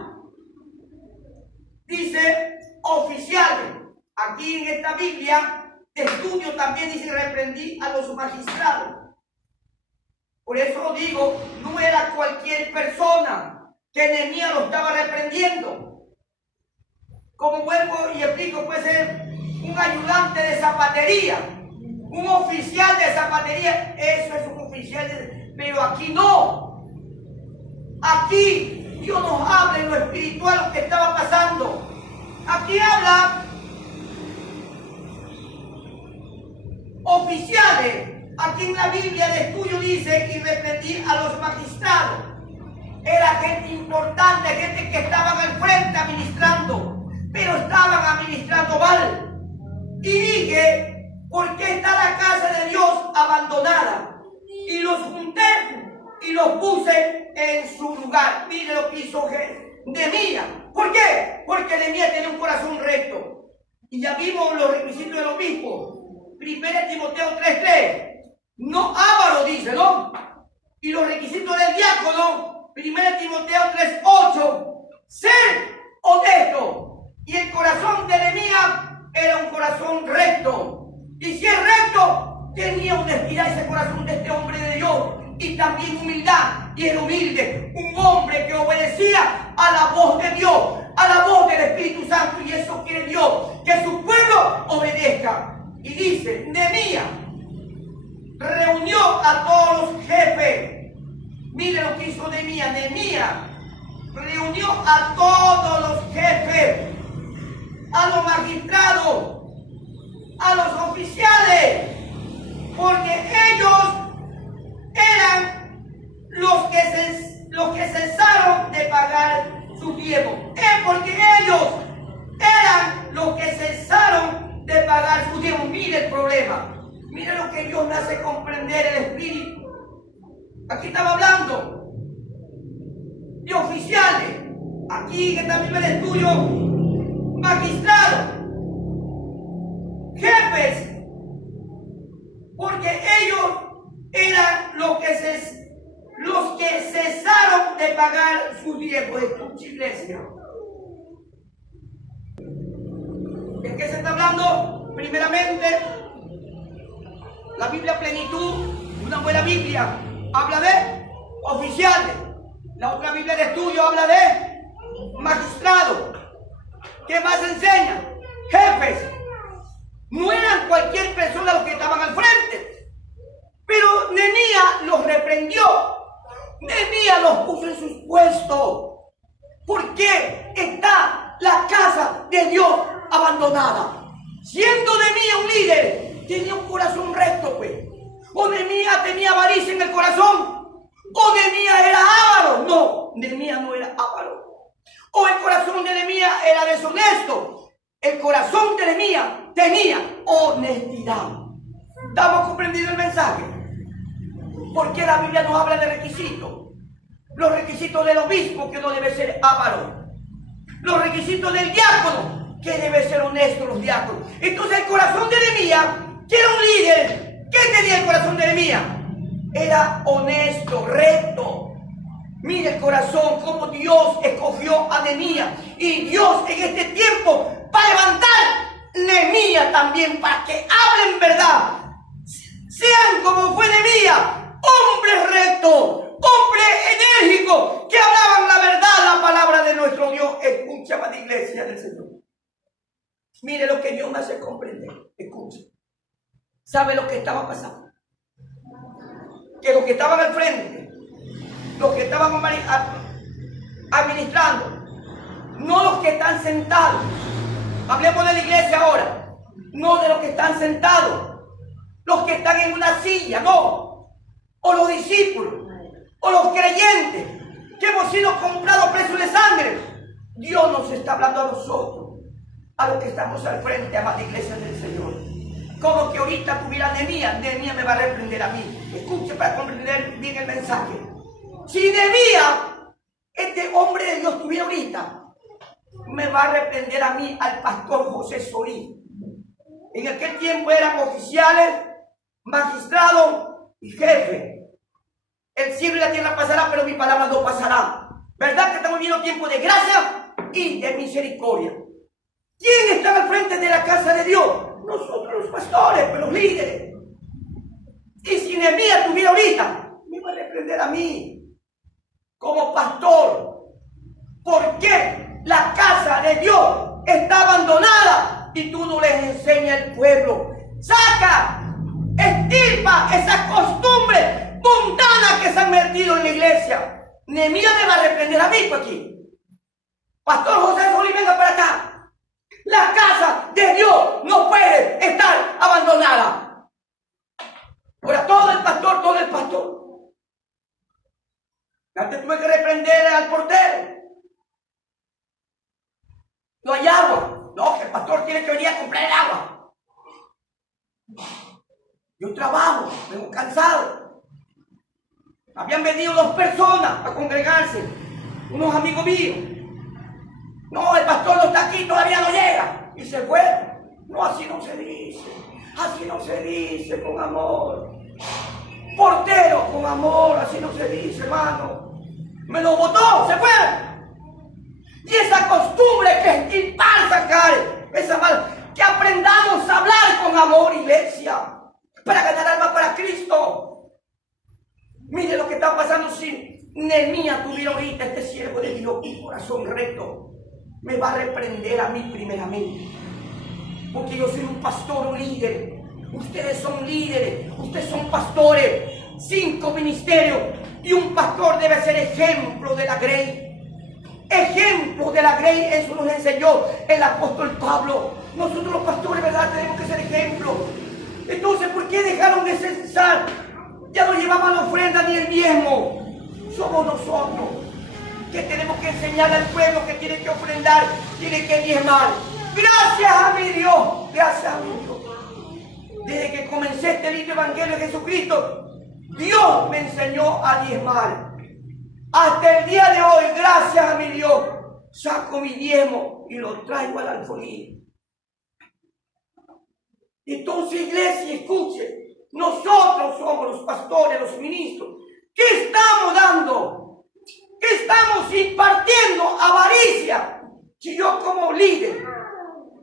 dice oficiales. Aquí en esta Biblia de estudio también dice: reprendí a los magistrados. Por eso digo, no era cualquier persona que Nehemías lo estaba reprendiendo. Como vuelvo y explico, puede ser un ayudante de zapatería, un oficial de zapatería. Eso es un oficial pero aquí no. Aquí Dios nos habla en lo espiritual lo que estaba pasando. Aquí habla oficiales. Aquí en la Biblia de estudio dice: y reprendí a los magistrados. Era gente importante, gente que estaban al frente administrando, pero estaban administrando mal. Y dije: ¿por qué está la casa de Dios abandonada? Y los junté y los puse en su lugar. Mire lo que hizo Nehemías. ¿Por qué? Porque Nehemías tenía un corazón recto. Y ya vimos los requisitos del obispo. 1 Timoteo 3:3. No avaro, dice, ¿no? Y los requisitos del diácono, 1 Timoteo 3:8. Ser honesto. Y el corazón de Nehemías era un corazón recto. Y si es recto, tenía honestidad ese corazón de este hombre de Dios. Y también humildad. Y era humilde. Un hombre que obedecía a la voz de Dios, a la voz del Espíritu Santo. Y eso quiere Dios, que su pueblo obedezca. Y dice: Nehemías reunió a todos los jefes. Mire lo que hizo Nehemías. Nehemías reunió a todos los jefes, a los magistrados, a los oficiales, porque ellos eran los que cesaron de pagar su diezmo. Es porque ellos eran los que cesaron de pagar su diezmo. Mire el problema. Mire lo que Dios me hace comprender el Espíritu. Aquí estaba hablando de oficiales. Aquí en esta Biblia de estudio, magistrados, jefes, porque ellos eran los que cesaron de pagar sus diezmos. Escucha, iglesia. ¿De qué se está hablando? Primeramente, la Biblia Plenitud, una buena Biblia, habla de oficiales. La otra Biblia de estudio habla de magistrados. ¿Qué más enseña? Jefes. No eran cualquier persona los que estaban al frente. Pero Nehemías los reprendió. Nehemías los puso en sus puestos. ¿Por qué está la casa de Dios abandonada? Siendo Nehemías un líder, tenía un corazón recto, pues. O Nehemías tenía avaricia en el corazón. O Nehemías era avaro. No, Nehemías no era avaro. O el corazón de Nehemías era deshonesto. El corazón de Nehemías tenía honestidad. ¿Estamos comprendiendo el mensaje? Porque la Biblia nos habla de requisitos. Los requisitos del obispo, que no debe ser avaro. Los requisitos del diácono, que debe ser honesto los diáconos. Entonces el corazón de Nehemías ¿Quién era un líder? ¿Qué tenía el corazón de Nehemías? Era honesto, recto. Mire el corazón, como Dios escogió a Nehemías. Y Dios en este tiempo va a levantar Nehemías también para que hablen verdad. Sean como fue Nehemías, hombres rectos, hombres enérgicos, que hablaban la verdad, la palabra de nuestro Dios. Escucha, amada iglesia del Señor. Mire lo que Dios me hace comprender. Escucha. ¿Sabe lo que estaba pasando? Que los que estaban al frente, los que estaban administrando, no los que están sentados. Hablemos de la iglesia ahora, no de los que están sentados, los que están en una silla, no, o los discípulos, o los creyentes que hemos sido comprados a precio de sangre. Dios nos está hablando a nosotros, a los que estamos al frente, amada iglesia del Señor. Como que ahorita tuviera Nehemías me va a reprender a mí. Escuche para comprender bien el mensaje. Si Nehemías, este hombre de Dios, tuviera ahorita, me va a reprender a mí, al pastor José Solís. En aquel tiempo eran oficiales, magistrados y jefes. El cielo y la tierra pasarán, pero mi palabra no pasará. ¿Verdad que estamos viviendo tiempo de gracia y de misericordia? ¿Quién está al frente de la casa de Dios? Nosotros los pastores, pues los líderes. Y si Nehemías tuviera ahorita, me va a reprender a mí como pastor. ¿Por qué la casa de Dios está abandonada y tú no les enseñas al pueblo? Saca, estirpa esa costumbre mundana que se han metido en la iglesia. Nehemías me va a reprender a mí por aquí. Pastor José Solís, venga para acá. La casa de Dios no puede estar abandonada. Ahora todo el pastor. Antes tuve que reprender al portero. No hay agua. No, que el pastor tiene que venir a comprar el agua. Yo trabajo, vengo cansado. Habían venido 2 personas a congregarse, unos amigos míos. No, el pastor no está aquí, todavía no llega. Y se fue. No, así no se dice. Así no se dice, con amor. Portero, con amor, así no se dice, hermano. Me lo botó, se fue. Y esa costumbre que estirpar, sacar, esa mal, que aprendamos a hablar con amor, iglesia, para ganar alma para Cristo. Mire lo que está pasando si Nehemías tuviera ahorita este siervo de Dios y corazón recto. Me va a reprender a mí primeramente, porque yo soy un pastor, un líder. Ustedes son líderes, ustedes son pastores. 5 ministerios y un pastor debe ser ejemplo de la grey. Ejemplo de la grey, eso nos enseñó el apóstol Pablo. Nosotros los pastores, ¿verdad? Tenemos que ser ejemplo. Entonces, ¿por qué dejaron de censar? Ya no llevaban la ofrenda ni el diezmo. Somos nosotros que tenemos que enseñar al pueblo que tiene que ofrendar, tiene que diezmar. Gracias a mi Dios, gracias a mi Dios. Desde que comencé este lindo evangelio de Jesucristo, Dios me enseñó a diezmar. Hasta el día de hoy, gracias a mi Dios, saco mi diezmo y lo traigo al alfolí. Entonces, iglesia, escuche, nosotros somos los pastores, los ministros. ¿Qué estamos dando? ¿Qué estamos impartiendo? Avaricia. Si yo como líder,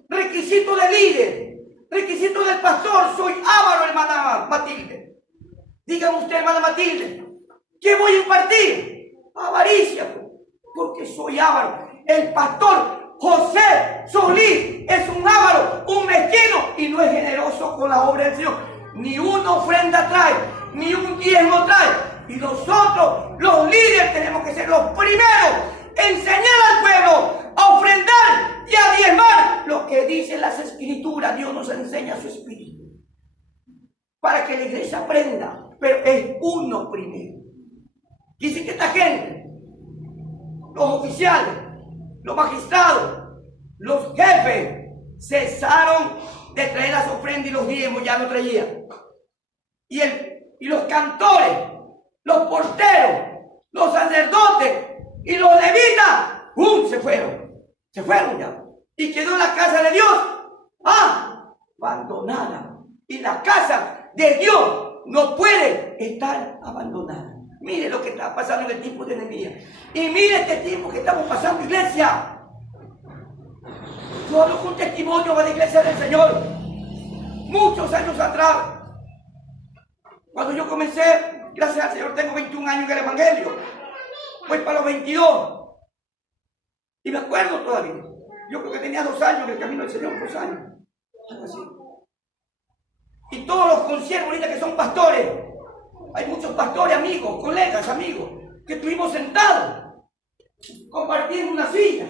requisito de líder, requisito del pastor, soy avaro, hermana Matilde. Dígame usted, hermana Matilde, ¿qué voy a impartir? Avaricia, porque soy avaro. El pastor José Solís es un avaro, un mezquino y no es generoso con la obra del Señor. Ni una ofrenda trae, ni un diezmo trae. Y nosotros, los líderes, tenemos que ser los primeros, enseñar al pueblo a ofrendar y a diezmar lo que dicen las escrituras. Dios nos enseña su espíritu para que la iglesia aprenda, pero es uno primero. Dice que esta gente, los oficiales, los magistrados, los jefes, cesaron de traer las ofrendas y los diezmos, ya no traían. Y los cantores, los porteros, los sacerdotes y los levitas, se fueron ya. Y quedó la casa de Dios abandonada. Y la casa de Dios no puede estar abandonada. Mire lo que está pasando en el tiempo de Nehemías. Y mire este tiempo que estamos pasando, iglesia. Yo hablo con testimonio de la iglesia del Señor. Muchos años atrás, cuando yo comencé, gracias al Señor, tengo 21 años en el Evangelio. Voy para los 22. Y me acuerdo todavía. Yo creo que tenía 2 años en el camino del Señor, 2 años. Algo así. Y todos los conciervos ahorita que son pastores, hay muchos pastores, amigos, colegas, amigos, que estuvimos sentados, compartiendo una silla,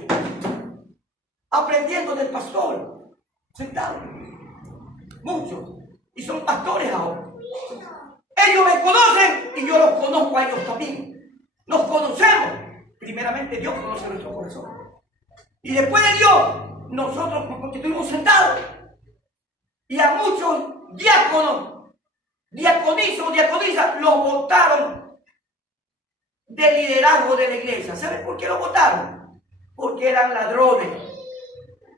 aprendiendo del pastor, sentados. Muchos. Y son pastores ahora. Ellos me conocen y yo los conozco a ellos también. Nos conocemos. Primeramente Dios conoce nuestro corazón. Y después de Dios, nosotros, porque estuvimos sentados, y a muchos diáconos, diaconisas, los votaron del liderazgo de la iglesia. ¿Saben por qué los votaron? Porque eran ladrones,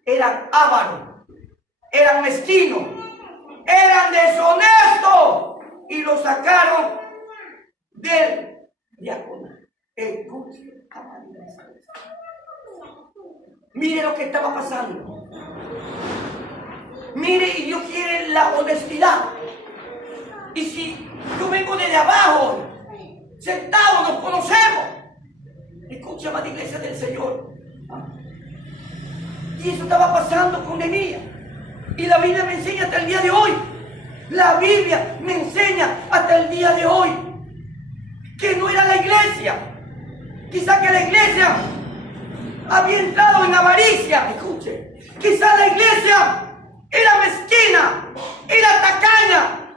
eran ávaros, eran mezquinos, eran deshonestos, y los sacaron del diácono. Mire lo que estaba pasando. Mire, y Dios quiere la honestidad. Y si yo vengo desde abajo, sentado, nos conocemos. Escucha, amada iglesia del Señor. Y eso estaba pasando con Nehemías. Y la Biblia me enseña hasta el día de hoy. La Biblia me enseña hasta el día de hoy que no era la iglesia. Quizá que la iglesia había entrado en avaricia. Escuche. Quizá la iglesia era mezquina, era tacaña.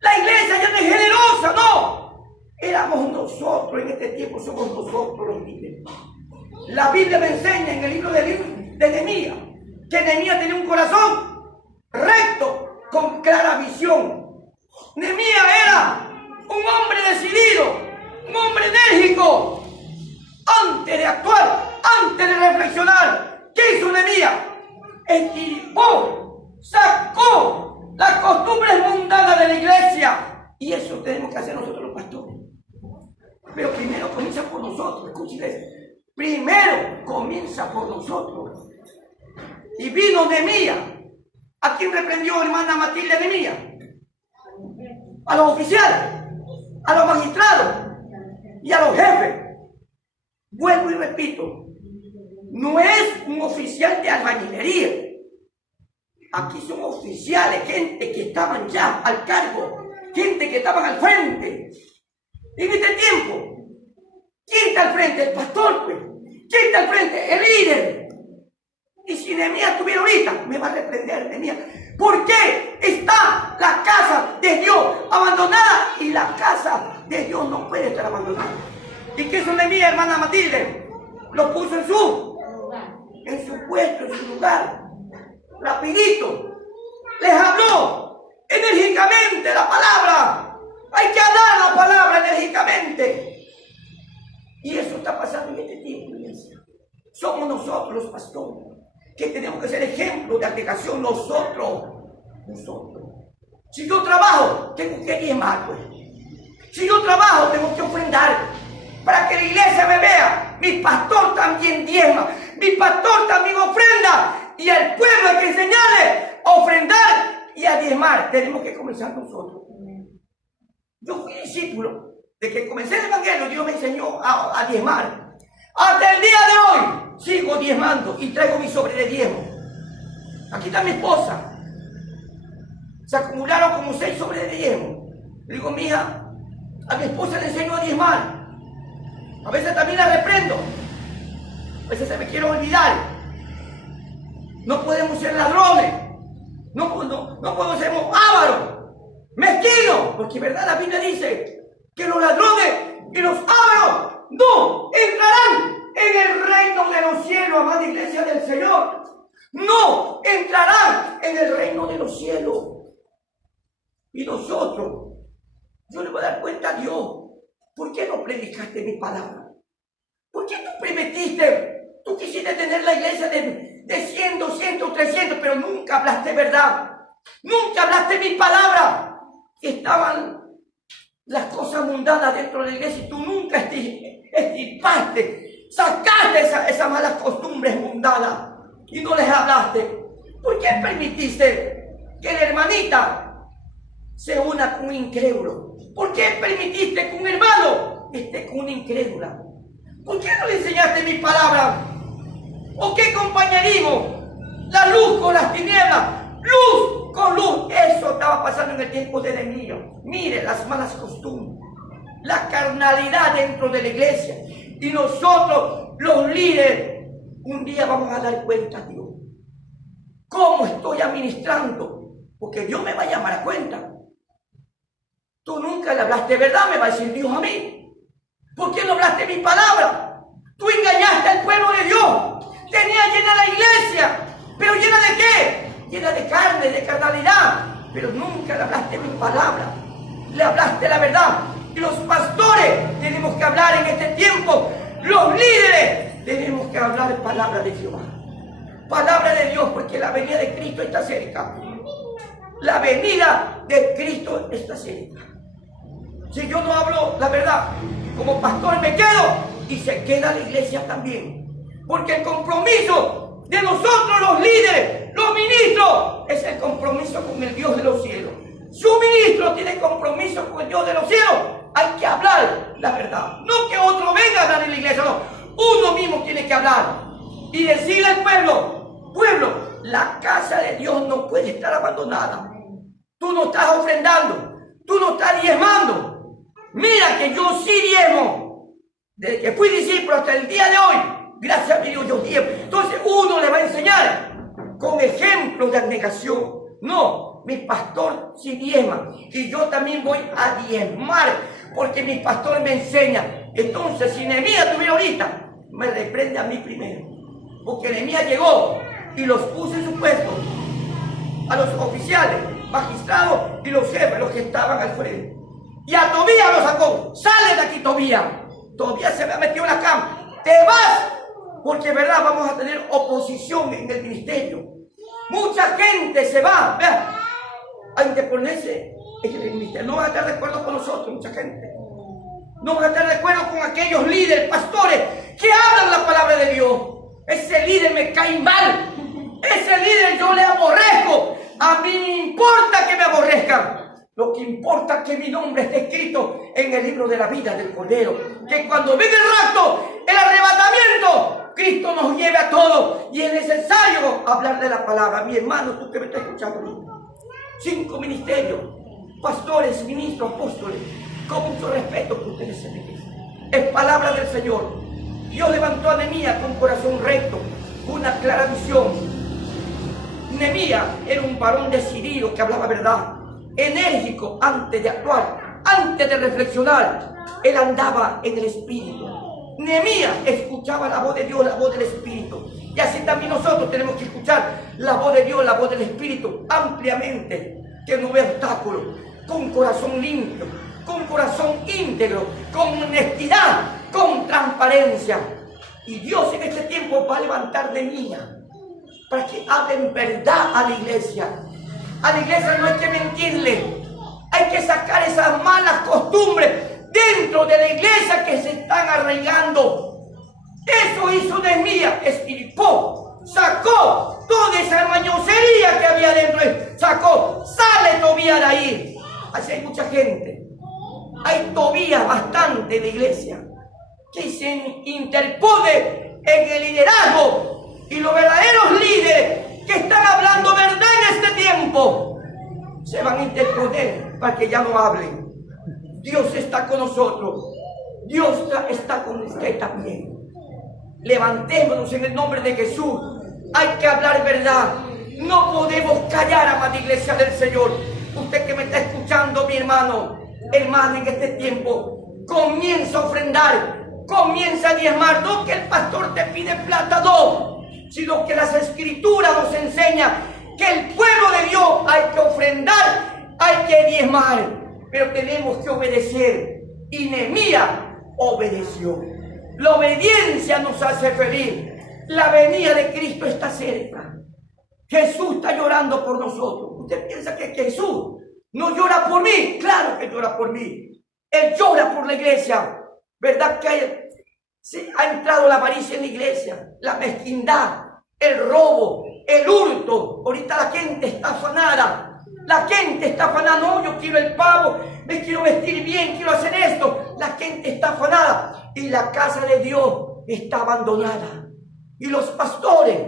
La iglesia ya no es generosa, no. Éramos nosotros, en este tiempo somos nosotros los líderes. La Biblia me enseña en el libro de Nehemías que Nehemías tenía un corazón recto, con clara visión. Nehemías era un hombre decidido, un hombre enérgico. Antes de actuar, antes de reflexionar, ¿qué hizo Nehemías? Estirpó, sacó las costumbres mundanas de la iglesia. Y eso tenemos que hacer nosotros los pastores. Pero primero comienza por nosotros. Escuchen eso. Primero comienza por nosotros. Y vino Nehemías. ¿A quién reprendió, hermana Matilde, Nehemías? A los oficiales, a los magistrados y a los jefes. Vuelvo y repito, no es un oficial de albañilería. Aquí son oficiales, gente que estaban ya al cargo, gente que estaban al frente. En este tiempo, ¿quién está al frente? El pastor, pues. ¿Quién está al frente? El líder. Y si Nehemías estuviera ahorita, me va a reprender Nehemías. ¿Por qué está la casa de Dios abandonada? Y la casa de Dios no puede estar abandonada. ¿Y qué hizo Nehemías, hermana Matilde? Lo puso en su puesto, en su lugar. Rapidito. Les habló enérgicamente la palabra. Hay que hablar la palabra enérgicamente. Y eso está pasando en este tiempo, iglesia. Somos nosotros los pastores que tenemos que ser ejemplo de abnegación. Nosotros. Si yo trabajo, tengo que diezmar, pues. Si yo trabajo, tengo que ofrendar. Para que la iglesia me vea, mi pastor también diezma, mi pastor también ofrenda. Y al pueblo hay que enseñarle a ofrendar y a diezmar. Tenemos que comenzar nosotros. Yo fui discípulo. De que comencé el evangelio, Dios me enseñó a diezmar. Hasta el día de hoy sigo diezmando y traigo mi sobre de diezmo. Aquí está mi esposa. Se acumularon como 6 sobres de diezmo. Le digo, mija, a mi esposa le enseño a diezmar. A veces también la reprendo. A veces se me quiere olvidar. No podemos ser ladrones. No podemos ser ávaros, mezquinos. Porque verdad la Biblia dice que los ladrones y los ávaros no entrarán en el reino de los cielos, amada iglesia del Señor. No entrarán en el reino de los cielos. Y nosotros, yo le voy a dar cuenta a Dios. ¿Por qué no predicaste mi palabra? ¿Por qué tú permitiste? Tú quisiste tener la iglesia de 100, 200, 300, pero nunca hablaste verdad. Nunca hablaste mi palabra. Estaban las cosas mundanas dentro de la iglesia y tú nunca extirpaste, sacaste esas malas costumbres mundanas y no les hablaste. ¿Por qué permitiste que la hermanita se una con un incrédulo? ¿Por qué permitiste que un hermano esté con una incrédula? ¿Por qué no le enseñaste mi palabra? ¿O qué compañerismo? La luz con las tinieblas, luz con luz. Eso estaba pasando en el tiempo de Nehemías. Mire las malas costumbres, la carnalidad dentro de la iglesia. Y nosotros, los líderes, un día vamos a dar cuenta a Dios. ¿Cómo estoy administrando? Porque Dios me va a llamar a cuenta. Tú nunca le hablaste verdad, me va a decir Dios a mí. ¿Por qué no hablaste mi palabra? Tú engañaste al pueblo de Dios. Tenía llena la iglesia. ¿Pero llena de qué? Llena de carne, de carnalidad. Pero nunca le hablaste mi palabra. Le hablaste la verdad. Y los pastores tenemos que hablar en este tiempo. Los líderes tenemos que hablar palabra de Jehová. Palabra de Dios, porque la venida de Cristo está cerca. La venida de Cristo está cerca. Si yo no hablo la verdad, como pastor me quedo y se queda la iglesia también. Porque el compromiso de nosotros los líderes, los ministros, es el compromiso con el Dios de los cielos. Su ministro tiene compromiso con el Dios de los cielos. Hay que hablar la verdad. No que otro venga a hablar en la iglesia, no. Uno mismo tiene que hablar y decirle al pueblo, la casa de Dios no puede estar abandonada. Tú no estás ofrendando, tú no estás diezmando. Mira que yo sí diezmo. Desde que fui discípulo hasta el día de hoy, gracias a Dios yo diezmo. Entonces uno le va a enseñar con ejemplos de abnegación. No, mi pastor sí diezma y yo también voy a diezmar porque mi pastor me enseña. Entonces si Nehemías estuviera ahorita, me reprende a mí primero. Porque Nehemías llegó y los puso en su puesto, a los oficiales, magistrados y los jefes, los que estaban al frente. Y a Tobías lo sacó. Sale de aquí, Tobías. Tobías se me ha metido en la cama. Te vas, porque verdad vamos a tener oposición en el ministerio. Mucha gente se va, vea, a interponerse en el ministerio. No van a estar de acuerdo con nosotros, mucha gente. No van a estar de acuerdo con aquellos líderes, pastores, que hablan la palabra de Dios. Ese líder me cae mal. Ese líder yo le aborrezco. A mí me importa que me aborrezcan. Lo que importa es que mi nombre esté escrito en el libro de la vida del Cordero. Que cuando venga el rapto, el arrebatamiento, Cristo nos lleve a todos. Y es necesario hablar de la palabra. Mi hermano, tú que me estás escuchando, 5 ministerios, pastores, ministros, apóstoles, con mucho respeto que ustedes se merecen. Es palabra del Señor. Dios levantó a Nehemías con corazón recto, una clara visión. Nehemías era un varón decidido que hablaba verdad, enérgico antes de actuar, antes de reflexionar. Él andaba en el Espíritu. Nehemías escuchaba la voz de Dios, la voz del Espíritu. Y así también nosotros tenemos que escuchar la voz de Dios, la voz del Espíritu, ampliamente, que no vea obstáculos, con corazón limpio, con corazón íntegro, con honestidad, con transparencia. Y Dios en este tiempo va a levantar Nehemías para que hablen verdad a la iglesia. A la iglesia no hay que mentirle, hay que sacar esas malas costumbres dentro de la iglesia que se están arraigando. Eso hizo Nehemías, estirpó, sacó toda esa mañosería que había dentro, sacó, sale Tobías de ahí. Así hay mucha gente, hay Tobías bastante en la iglesia que se interpone en el liderazgo, y los verdaderos líderes que están hablando verdad en este tiempo se van a interponer para que ya no hablen. Dios está con nosotros, Dios está con usted también. Levantémonos en el nombre de Jesús. Hay que hablar verdad, no podemos callar, amada iglesia del Señor. Usted que me está escuchando, mi hermano, hermana, en este tiempo comienza a ofrendar, comienza a diezmar. No que el pastor te pide plata, no, sino que las escrituras nos enseñan que el pueblo de Dios hay que ofrendar, hay que diezmar, pero tenemos que obedecer. Y Nehemías obedeció. La obediencia nos hace feliz. La venida de Cristo está cerca. Jesús está llorando por nosotros. ¿Usted piensa que Jesús no llora por mí? Claro que llora por mí. Él llora por la iglesia. ¿Verdad que ha entrado la avaricia en la iglesia? La mezquindad, el robo, el hurto. Ahorita la gente está afanada. La gente está afanada. No, yo quiero el pavo, me quiero vestir bien, quiero hacer esto. La gente está afanada. Y la casa de Dios está abandonada. Y los pastores,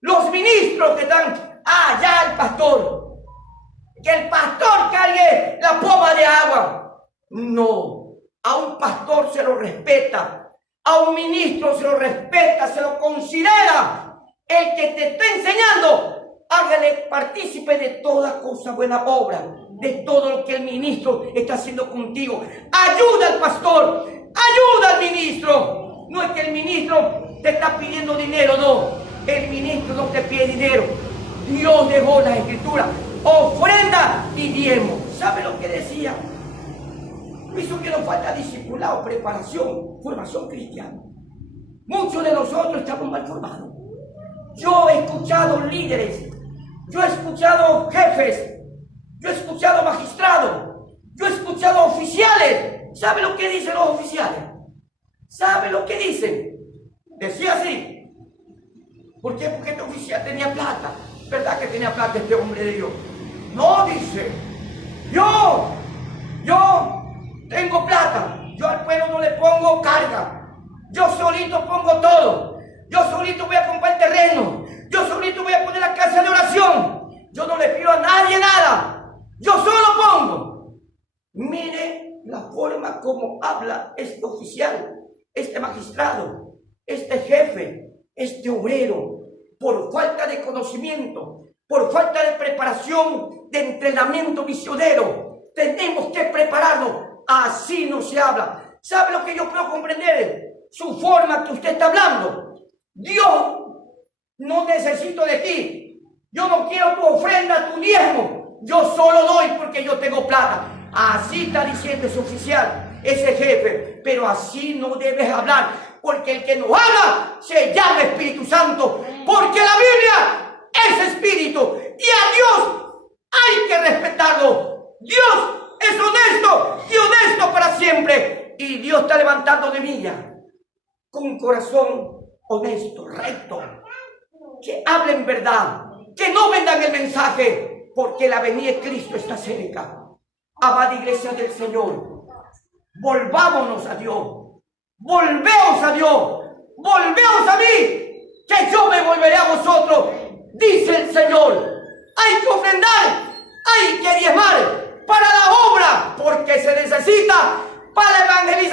los ministros que están allá, el pastor, que el pastor cargue la pompa de agua. No, a un pastor se lo respeta, a un ministro se lo respeta, se lo considera. El que te está enseñando, hágale partícipe de toda cosa buena obra, de todo lo que el ministro está haciendo contigo. Ayuda al pastor, ayuda al ministro. No es que el ministro te está pidiendo dinero, no. El ministro no te pide dinero. Dios dejó la escritura: ofrenda y diezmo. ¿Sabe lo que decía? Hizo que nos falta discipulado, preparación, formación cristiana. Muchos de nosotros estamos mal formados. Yo he escuchado líderes, yo he escuchado jefes, yo he escuchado magistrados, yo he escuchado oficiales. ¿Sabe lo que dicen los oficiales? ¿Sabe lo que dicen? Decía así: ¿por qué? Porque este oficial tenía plata. ¿Verdad que tenía plata este hombre de Dios? No, dice: yo tengo plata, yo al pueblo no le pongo carga, yo solito pongo todo, yo solito voy a comprar el terreno, yo solito voy a poner la casa de oración, yo no le pido a nadie nada, yo solo pongo. Mire la forma como habla este oficial, este magistrado, este jefe, este obrero. Por falta de conocimiento, por falta de preparación, de entrenamiento misionero, tenemos que prepararnos. Así no se habla. ¿Sabe lo que yo puedo comprender? Su forma que usted está hablando. Dios, no necesito de ti. Yo no quiero tu ofrenda, tu diezmo. Yo solo doy porque yo tengo plata. Así está diciendo ese oficial, ese jefe. Pero así no debes hablar, porque el que no habla se llama Espíritu Santo. Porque la Biblia es espíritu y a Dios hay que respetarlo. Dios es honesto y honesto para siempre. Y Dios está levantando de milla con un corazón honesto, recto, que hablen verdad, que no vendan el mensaje, porque la venida de Cristo está cerca. Amada iglesia del Señor, volvámonos a Dios, volveos a Dios, volveos a mí, que yo me volveré a vosotros, dice el Señor. Hay que ofrendar, hay que diezmar para la obra, porque se necesita para la evangelización